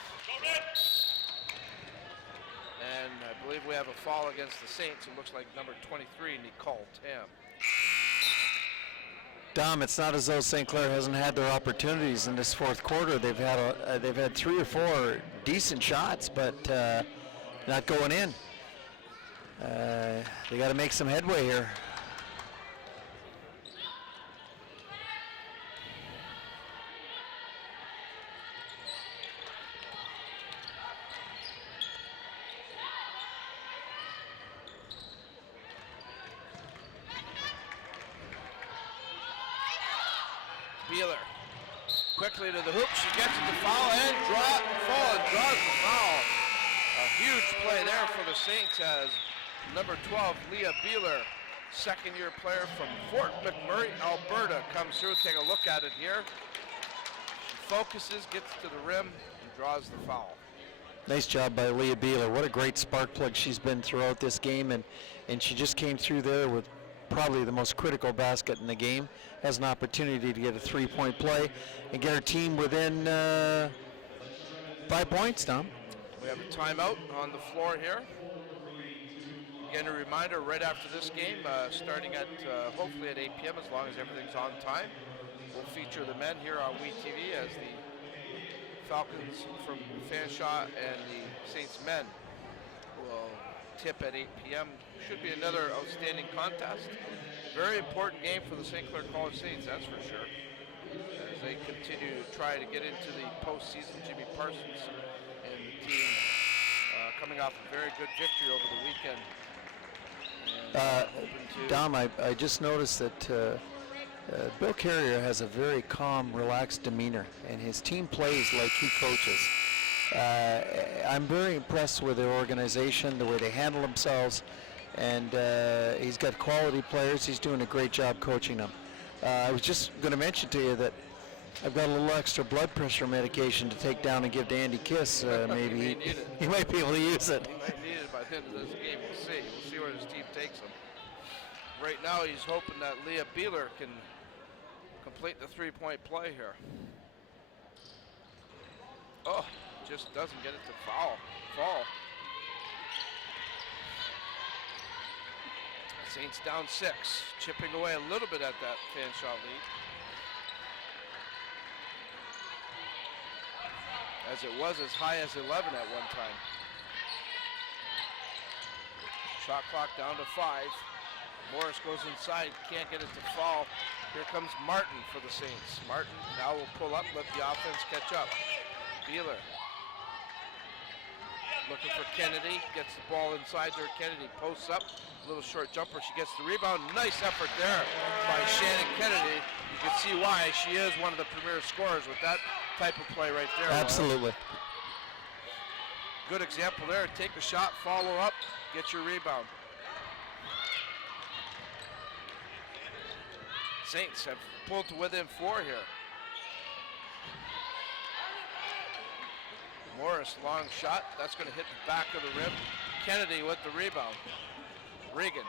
And I believe we have a foul against the Saints. It looks like number 23, Nicole Tam. Dom, it's not as though St. Clair hasn't had their opportunities in this fourth quarter. They've had 3 or 4 decent shots, but not going in. They got to make some headway here. Beeler quickly to the hoop. She gets it to foul and draws the foul. A huge play there for the Saints as number 12, Leah Beeler, second-year player from Fort McMurray, Alberta, comes through. Take a look at it here. She focuses, gets to the rim, and draws the foul. Nice job by Leah Beeler. What a great spark plug she's been throughout this game, and she just came through there with probably the most critical basket in the game. Has an opportunity to get a three-point play and get her team within 5 points, Tom. We have a timeout on the floor here. Again, a reminder, right after this game, starting at hopefully at 8 p.m. as long as everything's on time, we'll feature the men here on WeTV as the Falcons from Fanshawe and the Saints men will tip at 8 p.m. Should be another outstanding contest. Very important game for the St. Clair College Saints, that's for sure. As they continue to try to get into the postseason, Jimmy Parsons and the team coming off a very good victory over the weekend. Dom, I just noticed that Bill Carrier has a very calm, relaxed demeanor, and his team plays like he coaches. I'm very impressed with their organization, the way they handle themselves, and he's got quality players. He's doing a great job coaching them. I was just going to mention to you that I've got a little extra blood pressure medication to take down and give to Andy Kiss. Maybe he might be able to use it. He might need it by the end of this game. We'll see. We'll see where his team takes him. Right now, he's hoping that Leah Beeler can complete the three-point play here. Oh, just doesn't get it to fall. Saints down 6, chipping away a little bit at that Fanshawe lead. As it was as high as 11 at one time. Shot clock down to 5. Morris goes inside, can't get it to fall. Here comes Martin for the Saints. Martin now will pull up, let the offense catch up. Beeler looking for Kennedy, gets the ball inside there. Kennedy posts up, little short jumper. She gets the rebound. Nice effort there by Shannon Kennedy. You can see why she is one of the premier scorers with that type of play right there. Absolutely. Good example there. Take a shot, follow up, get your rebound. Saints have pulled to within 4 here. Morris, long shot. That's going to hit the back of the rim. Kennedy with the rebound. Regan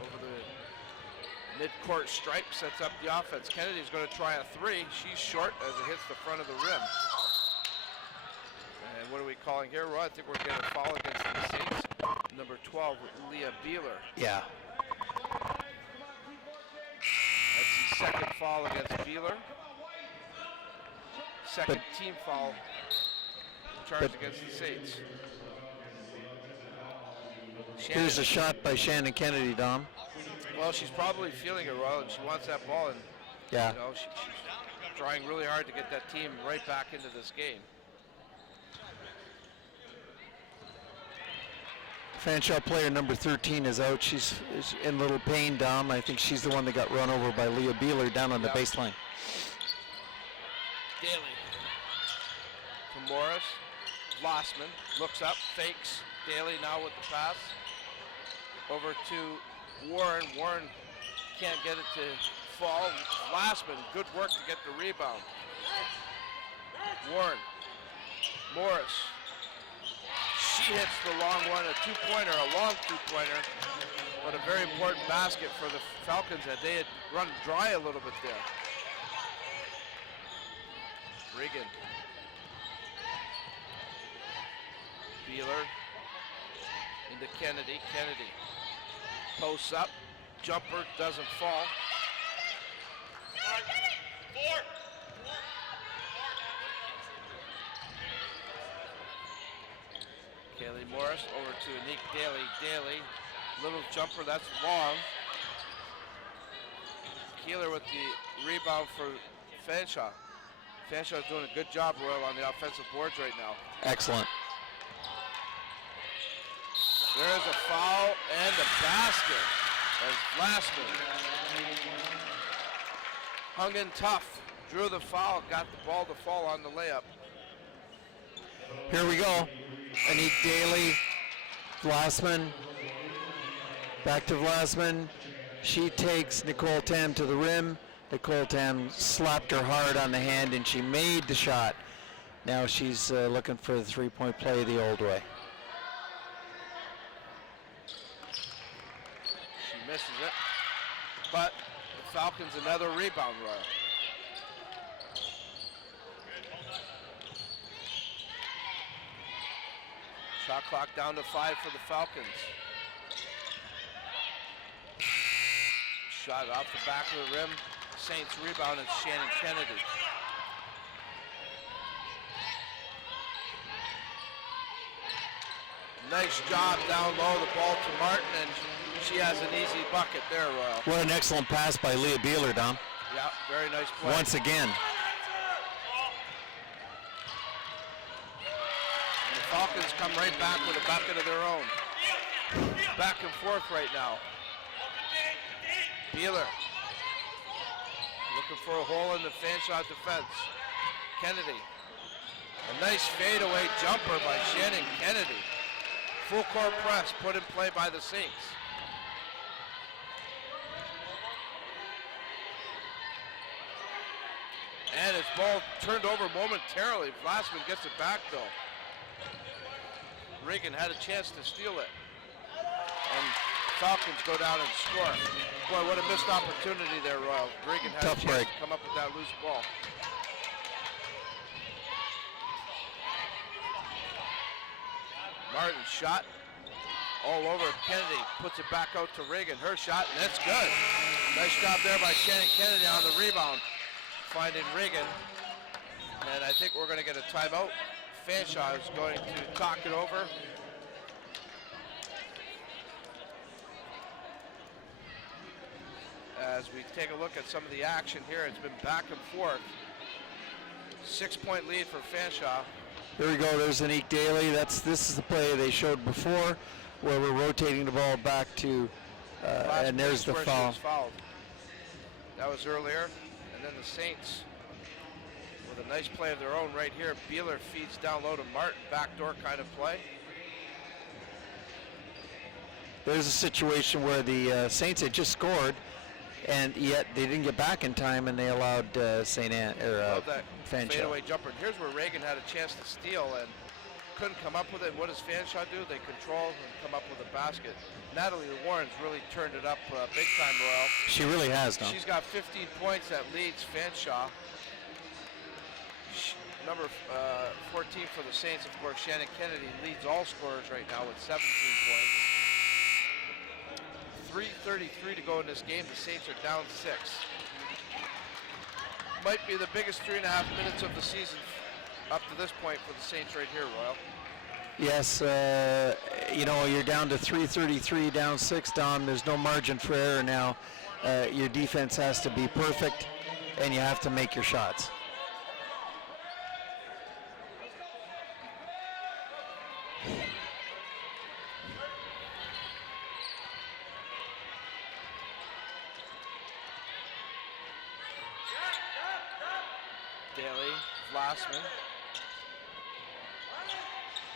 over the mid-court stripe, sets up the offense. Kennedy's going to try a 3. She's short as it hits the front of the rim. And what are we calling here, Rod? I think we're getting a foul against the Saints. Number 12 with Leah Beeler. Yeah. That's the second foul against Beeler. Second team foul charged against the Saints. Here's a shot by Shannon Kennedy, Dom. Well, she's probably feeling it, Royal, and she wants that ball, and yeah, you know, she's trying really hard to get that team right back into this game. Fanshawe player number 13 is out. She's in little pain, Dom. I think she's the one that got run over by Leah Beeler down on the baseline. Daly to Morris. Lossman looks up, fakes. Daly now with the pass. Over to Warren. Warren can't get it to fall. Lossman, good work to get the rebound. Warren. Morris. She hits the long one, a two-pointer, a long two-pointer, but a very important basket for the Falcons that they had run dry a little bit there. Regan. Beeler into Kennedy. Kennedy posts up, jumper doesn't fall. Kaylee Morris over to Anique Daly. Daly, little jumper, that's long. Keeler with the rebound for Fanshawe. Fanshawe is doing a good job, Royal, on the offensive boards right now. Excellent. There's a foul and a basket as Glassman hung in tough, drew the foul, got the ball to fall on the layup. Here we go. Anique Daly, Glassman, back to Glassman. She takes Nicole Tam to the rim. Nicole Tam slapped her hard on the hand and she made the shot. Now she's looking for the three-point play the old way. She misses it, but the Falcons another rebound, Royal. Shot clock down to 5 for the Falcons. Shot off the back of the rim. Saints rebound, and Shannon Kennedy. Nice job down low, the ball to Martin, and she has an easy bucket there, Royal. What an excellent pass by Leah Beeler, Dom. Yeah, very nice play. Once again. And the Falcons come right back with a bucket of their own. Back and forth right now. Beeler. Looking for a hole in the Fanshawe defense. Kennedy. A nice fadeaway jumper by Shannon Kennedy. Full court press put in play by the Saints. ball turned over momentarily. Glassman gets it back though. Reagan had a chance to steal it. And Falcons go down and score. Boy, what a missed opportunity there, Royal. Reagan had a chance to come up with that loose ball. Martin shot all over Kennedy, puts it back out to Reagan. Her shot, and that's good. Nice job there by Shannon Kennedy on the rebound, finding Reagan. And I think we're going to get a timeout. Fanshawe is going to talk it over. As we take a look at some of the action here, it's been back and forth. 6-point lead for Fanshawe. Here we go, there's Anique Daly. This is the play they showed before, where we're rotating the ball back to, and there's the foul. That was earlier, and then the Saints with a nice play of their own right here. Beeler feeds down low to Martin, backdoor kind of play. There's a situation where the Saints had just scored, and yet they didn't get back in time, and they allowed Love that Fanshawe. fadeaway jumper. And here's where Reagan had a chance to steal and couldn't come up with it. What does Fanshawe do? They control and come up with a basket. Natalie Warren's really turned it up big time, Royal. She really has, though. She's got 15 points that leads Fanshawe. Number 14 for the Saints, of course, Shannon Kennedy leads all scorers right now with 17 points. 3:33 to go in this game. The Saints are down 6. Might be the biggest 3.5 minutes of the season up to this point for the Saints right here, Royal. Yes, you know, you're down to 3:33, down 6, Dom. There's no margin for error now. Your defense has to be perfect, and you have to make your shots. Daly, Glassman,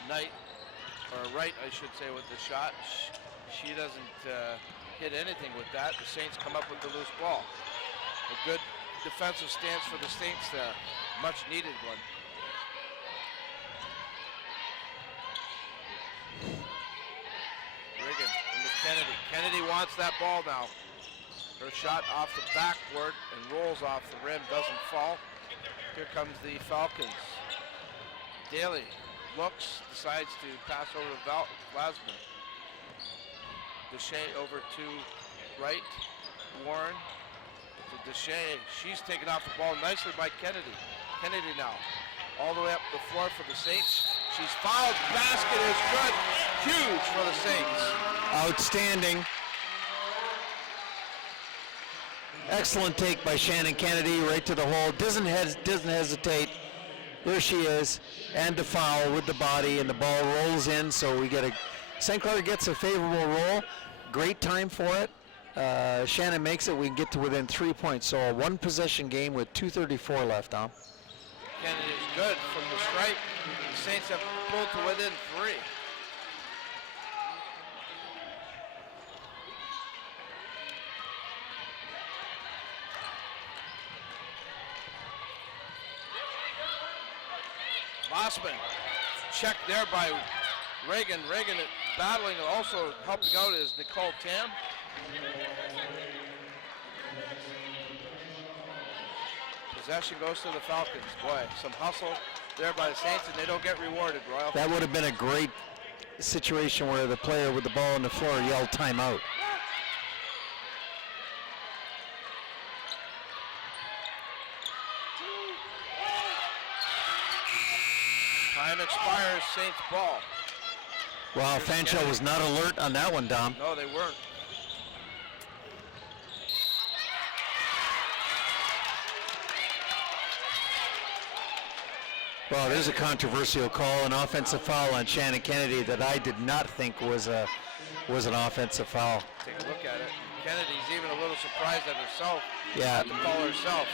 Knight, or Wright, I should say, with the shot. She doesn't hit anything with that. The Saints come up with the loose ball. A good defensive stance for the Saints there. Much needed one. Reagan into Kennedy. Kennedy wants that ball now. Her shot off the backboard and rolls off the rim, doesn't fall. Here comes the Falcons. Daly looks, decides to pass over to Glassman. Deshay over to Wright. Warren to Deshay. She's taken off the ball nicely by Kennedy. Kennedy now all the way up the floor for the Saints. She's fouled. Basket is good. Huge for the Saints. Outstanding. Excellent take by Shannon Kennedy, right to the hole. Doesn't hesitate. There she is, and the foul with the body, and the ball rolls in. So we get St. Clair gets a favorable roll. Great time for it. Shannon makes it. We can get to within 3 points. So a one-possession game with 2:34 left, Dom. Kennedy is good from the stripe. The Saints have pulled to within 3. Glassman, checked there by Reagan. Reagan battling, also helping out is Nicole Tam. Possession goes to the Falcons. Boy, some hustle there by the Saints, and they don't get rewarded, Royal. That would have been a great situation where the player with the ball on the floor yelled timeout. Time expires, Saints ball. Wow, Fanshawe was not alert on that one, Dom. No, they weren't. Well, there's a controversial call, an offensive foul on Shannon Kennedy that I did not think was an offensive foul. Take a look at it. Kennedy's even a little surprised at herself. Yeah. At the call herself.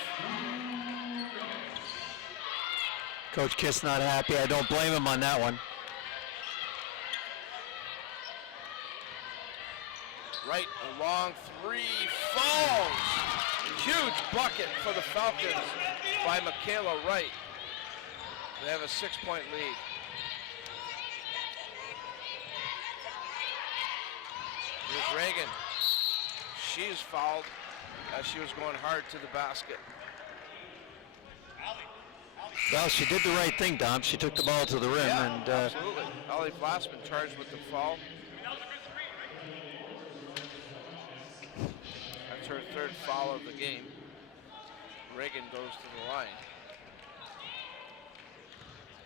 Coach Kiss not happy. I don't blame him on that one. Right, a long 3 falls. Huge bucket for the Falcons. by Michaela Wright. They have a 6-point lead. Here's Reagan. She's fouled as she was going hard to the basket. Well, she did the right thing, Dom. She took the ball to the rim. Yeah, and absolutely. Allie Glassman charged with the foul. That's her third foul of the game. Reagan goes to the line.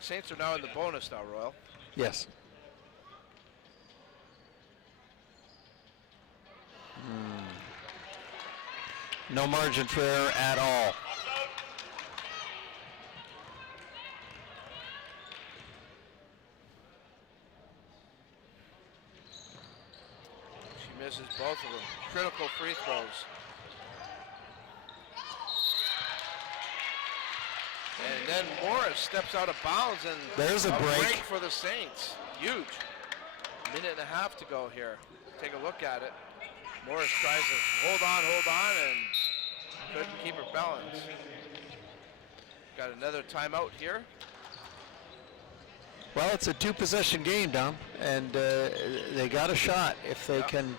Saints are now in the bonus now, Royal. Yes. No margin for error at all. She misses both of them. Critical free throws. And then Morris steps out of bounds, and there's a break for the Saints. Huge. Minute and a half to go here. Take a look at it. Morris tries to hold on, and couldn't keep her balance. Got another timeout here. Well, it's a 2-possession game, Dom, and they got a shot if they can.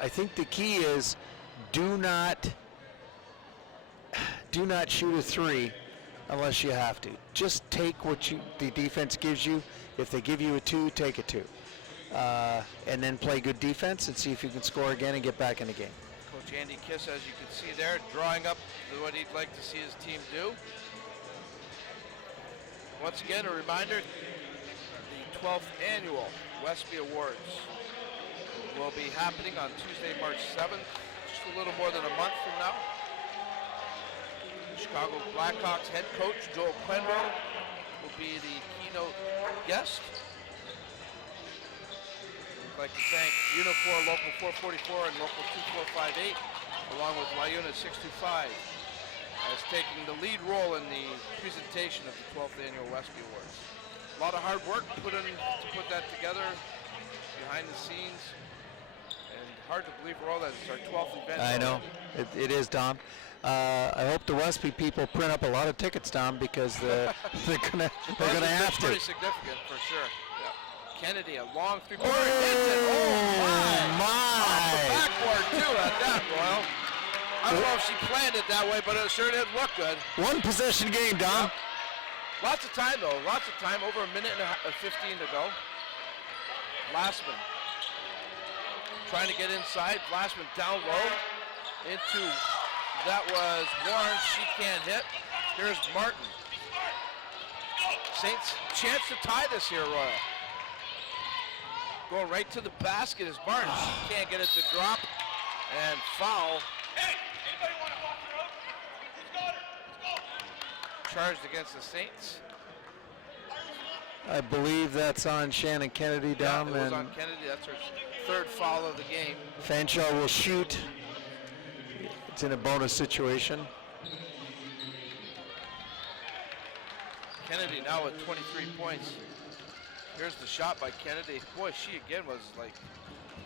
I think the key is do not shoot a 3 unless you have to. Just take what the defense gives you. If they give you a 2, take a 2. And then play good defense and see if you can score again and get back in the game. Coach Andy Kiss, as you can see there, drawing up what he'd like to see his team do. Once again, a reminder, the 12th annual Westby Awards will be happening on Tuesday, March 7th, just a little more than a month from now. Chicago Blackhawks head coach Joel Quenville will be the keynote guest. We'd like to thank Unifor Local 444 and Local 2458, along with Lyuna 625, as taking the lead role in the presentation of the 12th annual Westby Awards. A lot of hard work put in to put that together behind the scenes, and hard to believe, Royal, that it's our 12th event. I know, it is, Dom. I hope the Westby people print up a lot of tickets, Dom, because they're gonna have to. Pretty significant for sure. Yep. Kennedy, a long three-pointer. Oh my! Off the backboard too at that, Royal. I don't know if she planned it that way, but it sure didn't look good. 1-possession game, Dom. Yep. Lots of time though. Lots of time. Over a minute and 15 to go. Glassman trying to get inside. Glassman down low into. That was Warren. She can't hit. Here's Martin. Saints chance to tie this here, Royal. Going right to the basket is Martin. She can't get it to drop. And foul. Charged against the Saints. I believe that's on Shannon Kennedy, Dom. Yeah, it was on Kennedy. That's her third foul of the game. Fanshawe will shoot. It's in a bonus situation. Kennedy now with 23 points. Here's the shot by Kennedy. Boy, she again was like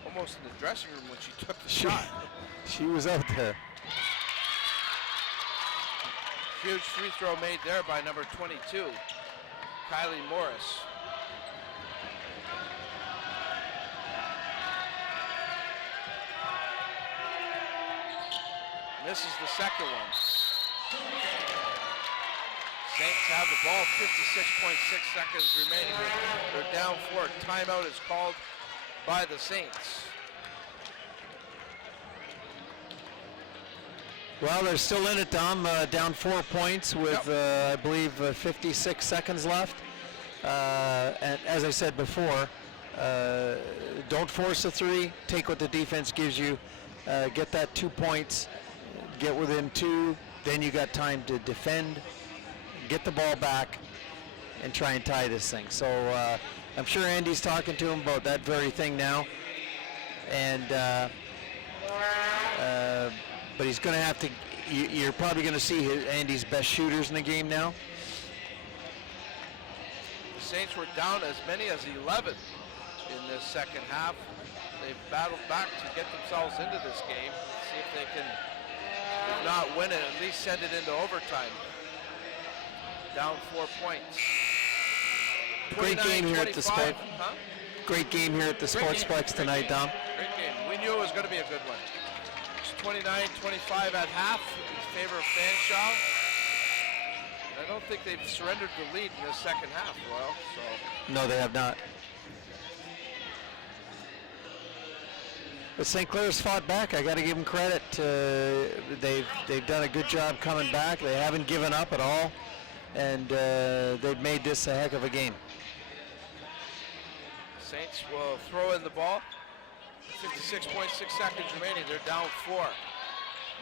almost in the dressing room when she took the shot. She was out there. Huge free throw made there by number 22, Kylie Morris. Misses the second one. Saints have the ball, 56.6 seconds remaining. They're down 4. Timeout is called by the Saints. Well, they're still in it, Dom. Down 4 points with, I believe, 56 seconds left. And as I said before, don't force a 3. Take what the defense gives you. Get that 2 points. Get within 2. Then you got time to defend, get the ball back, and try and tie this thing. So I'm sure Andy's talking to him about that very thing now. And but he's going to have to, you're probably going to see Andy's best shooters in the game now. The Saints were down as many as 11 in this second half. They've battled back to get themselves into this game. See if they can If not win it, at least send it into overtime. Down 4 points. Great game here at the sport. Huh? Great game here at the Sportsplex tonight, Dom. Great game. We knew it was going to be a good one. It's 29-25 at half in favor of Fanshawe. I don't think they've surrendered the lead in the second half, Royal. So. No, they have not. But St. Clair's fought back. I got to give them credit. They've done a good job coming back. They haven't given up at all, and they've made this a heck of a game. Saints will throw in the ball. 56.6 seconds remaining. They're down 4.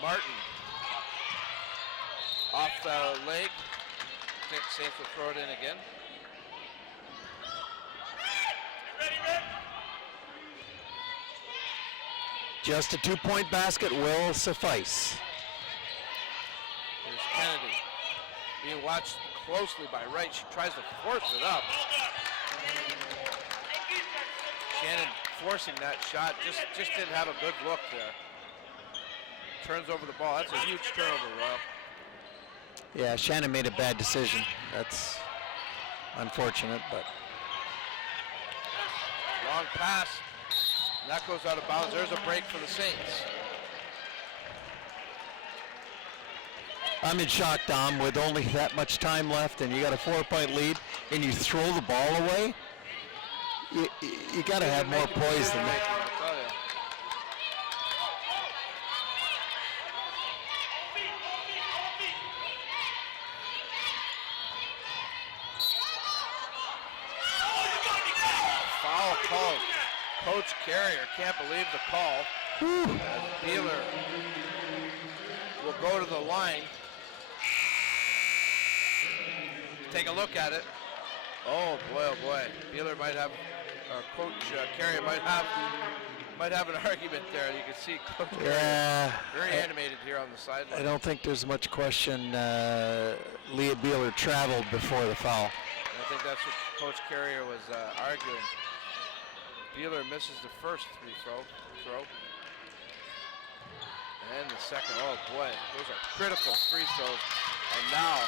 Martin off the leg. I think Saints will throw it in again. Just a 2-point basket will suffice. Here's Kennedy being watched closely by Wright. She tries to force it up. Shannon forcing that shot, just didn't have a good look there. Turns over the ball. That's a huge turnover, Rob. Yeah, Shannon made a bad decision. That's unfortunate, but. Long pass. And that goes out of bounds. There's a break for the Saints. I'm in shock, Dom, with only that much time left and you got a 4-point lead and you throw the ball away. You got to have more poise than that. Foul called. Coach Carrier can't believe the call. Beeler will go to the line. Take a look at it. Oh boy. Beeler might have, or Coach Carrier might have an argument there. You can see Coach Carrier very animated here on the sideline. I don't think there's much question. Leah Beeler traveled before the foul. I think that's what Coach Carrier was arguing. Beeler misses the first throw. And the second, oh boy, those are critical free throws. And now,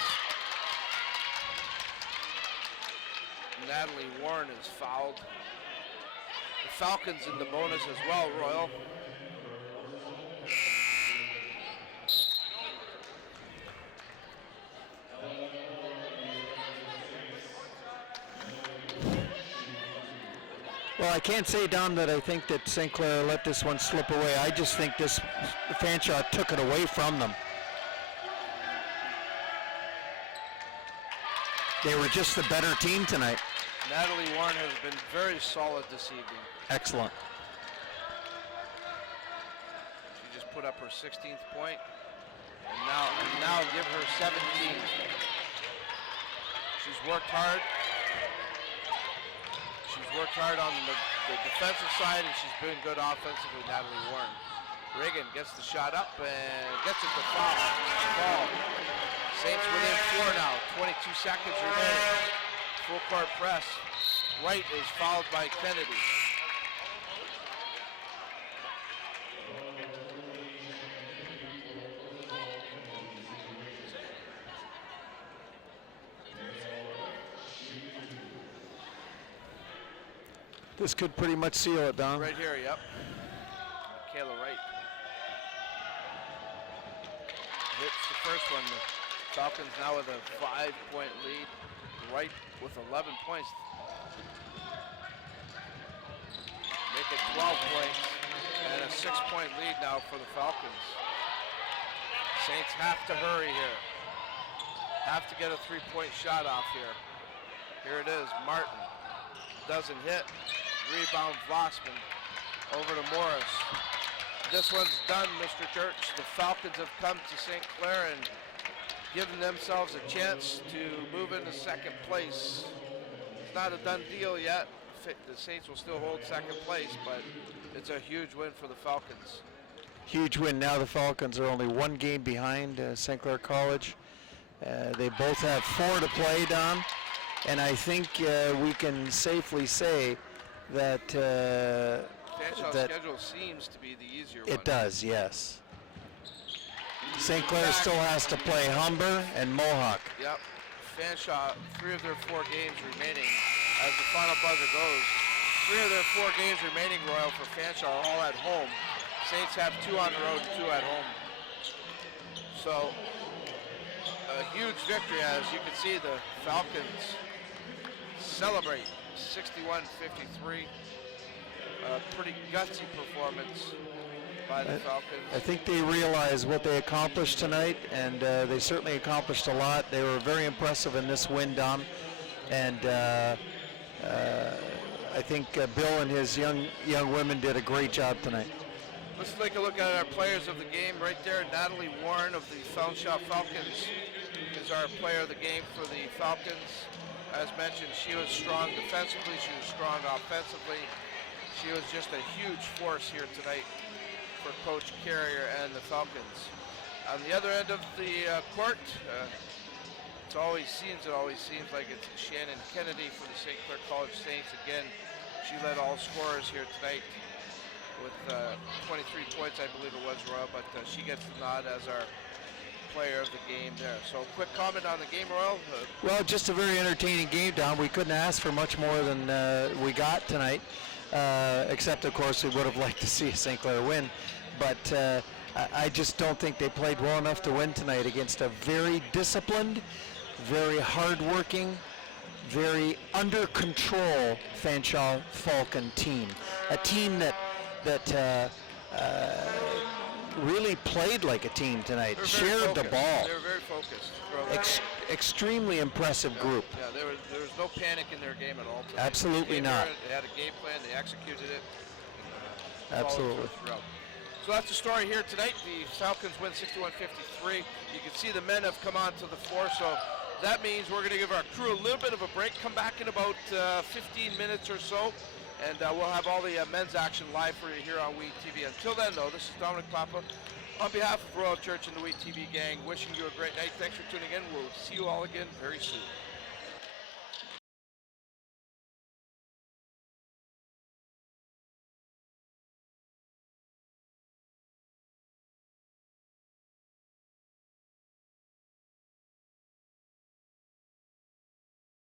Natalie Warren is fouled. The Falcons in the bonus as well, Royal. Well, I can't say, Don, that I think that St. Clair let this one slip away. I just think this Fanshawe took it away from them. They were just the better team tonight. Natalie Warren has been very solid this evening. Excellent. She just put up her 16th point, and now give her 17. She's worked hard. She's worked hard on the defensive side, and she's been good offensively, Natalie Warren. Reagan gets the shot up and gets it to fall. Saints within 4 now, 22 seconds remaining. Full court press. Wright is fouled by Kennedy. This could pretty much seal it, Don. Right here, yep. Kayla Wright hits the first one. The Falcons now with a 5-point lead. Wright with 11 points. Make it 12 points and a 6-point lead now for the Falcons. Saints have to hurry here. Have to get a 3-point shot off here. Here it is, Martin. Doesn't hit. Rebound Vossman over to Morris. This one's done, Mr. Church. The Falcons have come to St. Clair and given themselves a chance to move into second place. It's not a done deal yet. The Saints will still hold second place, but it's a huge win for the Falcons. Huge win. Now the Falcons are only 1 game behind St. Clair College. They both have 4 to play, Don. And I think we can safely say that Fanshawe's schedule seems to be the easier one. It does, yes. St. Clair still has to play Humber and Mohawk. Yep. Fanshawe, 3 of their 4 games remaining as the final buzzer goes. 3 of their 4 games remaining, Royal, for Fanshawe are all at home. Saints have 2 on the road and 2 at home. So, a huge victory, as you can see the Falcons celebrate 61-53. A pretty gutsy performance by the Falcons. I think they realize what they accomplished tonight, and they certainly accomplished a lot. They were very impressive in this win, Dom, and I think Bill and his young women did a great job tonight. Let's take a look at our players of the game right there. Natalie Warren of the Fanshawe Falcons is our player of the game for the Falcons. As mentioned, she was strong defensively, she was strong offensively. She was just a huge force here tonight for Coach Carrier and the Falcons. On the other end of the court, it always seems like it's Shannon Kennedy for the St Clair College Saints. Again, she led all scorers here tonight with 23 points, I believe it was, Royal, but she gets the nod as our player of the game there. So quick comment on the game, Royal. Well, just a very entertaining game, Don. We couldn't ask for much more than we got tonight, except, of course, we would have liked to see St. Clair win. But I just don't think they played well enough to win tonight against a very disciplined, very hard-working, very under-control Fanshawe Falcon team. A team that really played like a team tonight, shared the ball. They were very focused. Extremely impressive group. Yeah, there was no panic in their game at all tonight. Absolutely not. They had a game plan, they executed it. Absolutely. So that's the story here tonight. The Falcons win 61-53. You can see the men have come onto the floor, so that means we're going to give our crew a little bit of a break, come back in about 15 minutes or so, and we'll have all the men's action live for you here on WE TV. Until then, though, this is Dominic Papa on behalf of Royal Church and the WE TV gang, wishing you a great night. Thanks for tuning in. We'll see you all again very soon.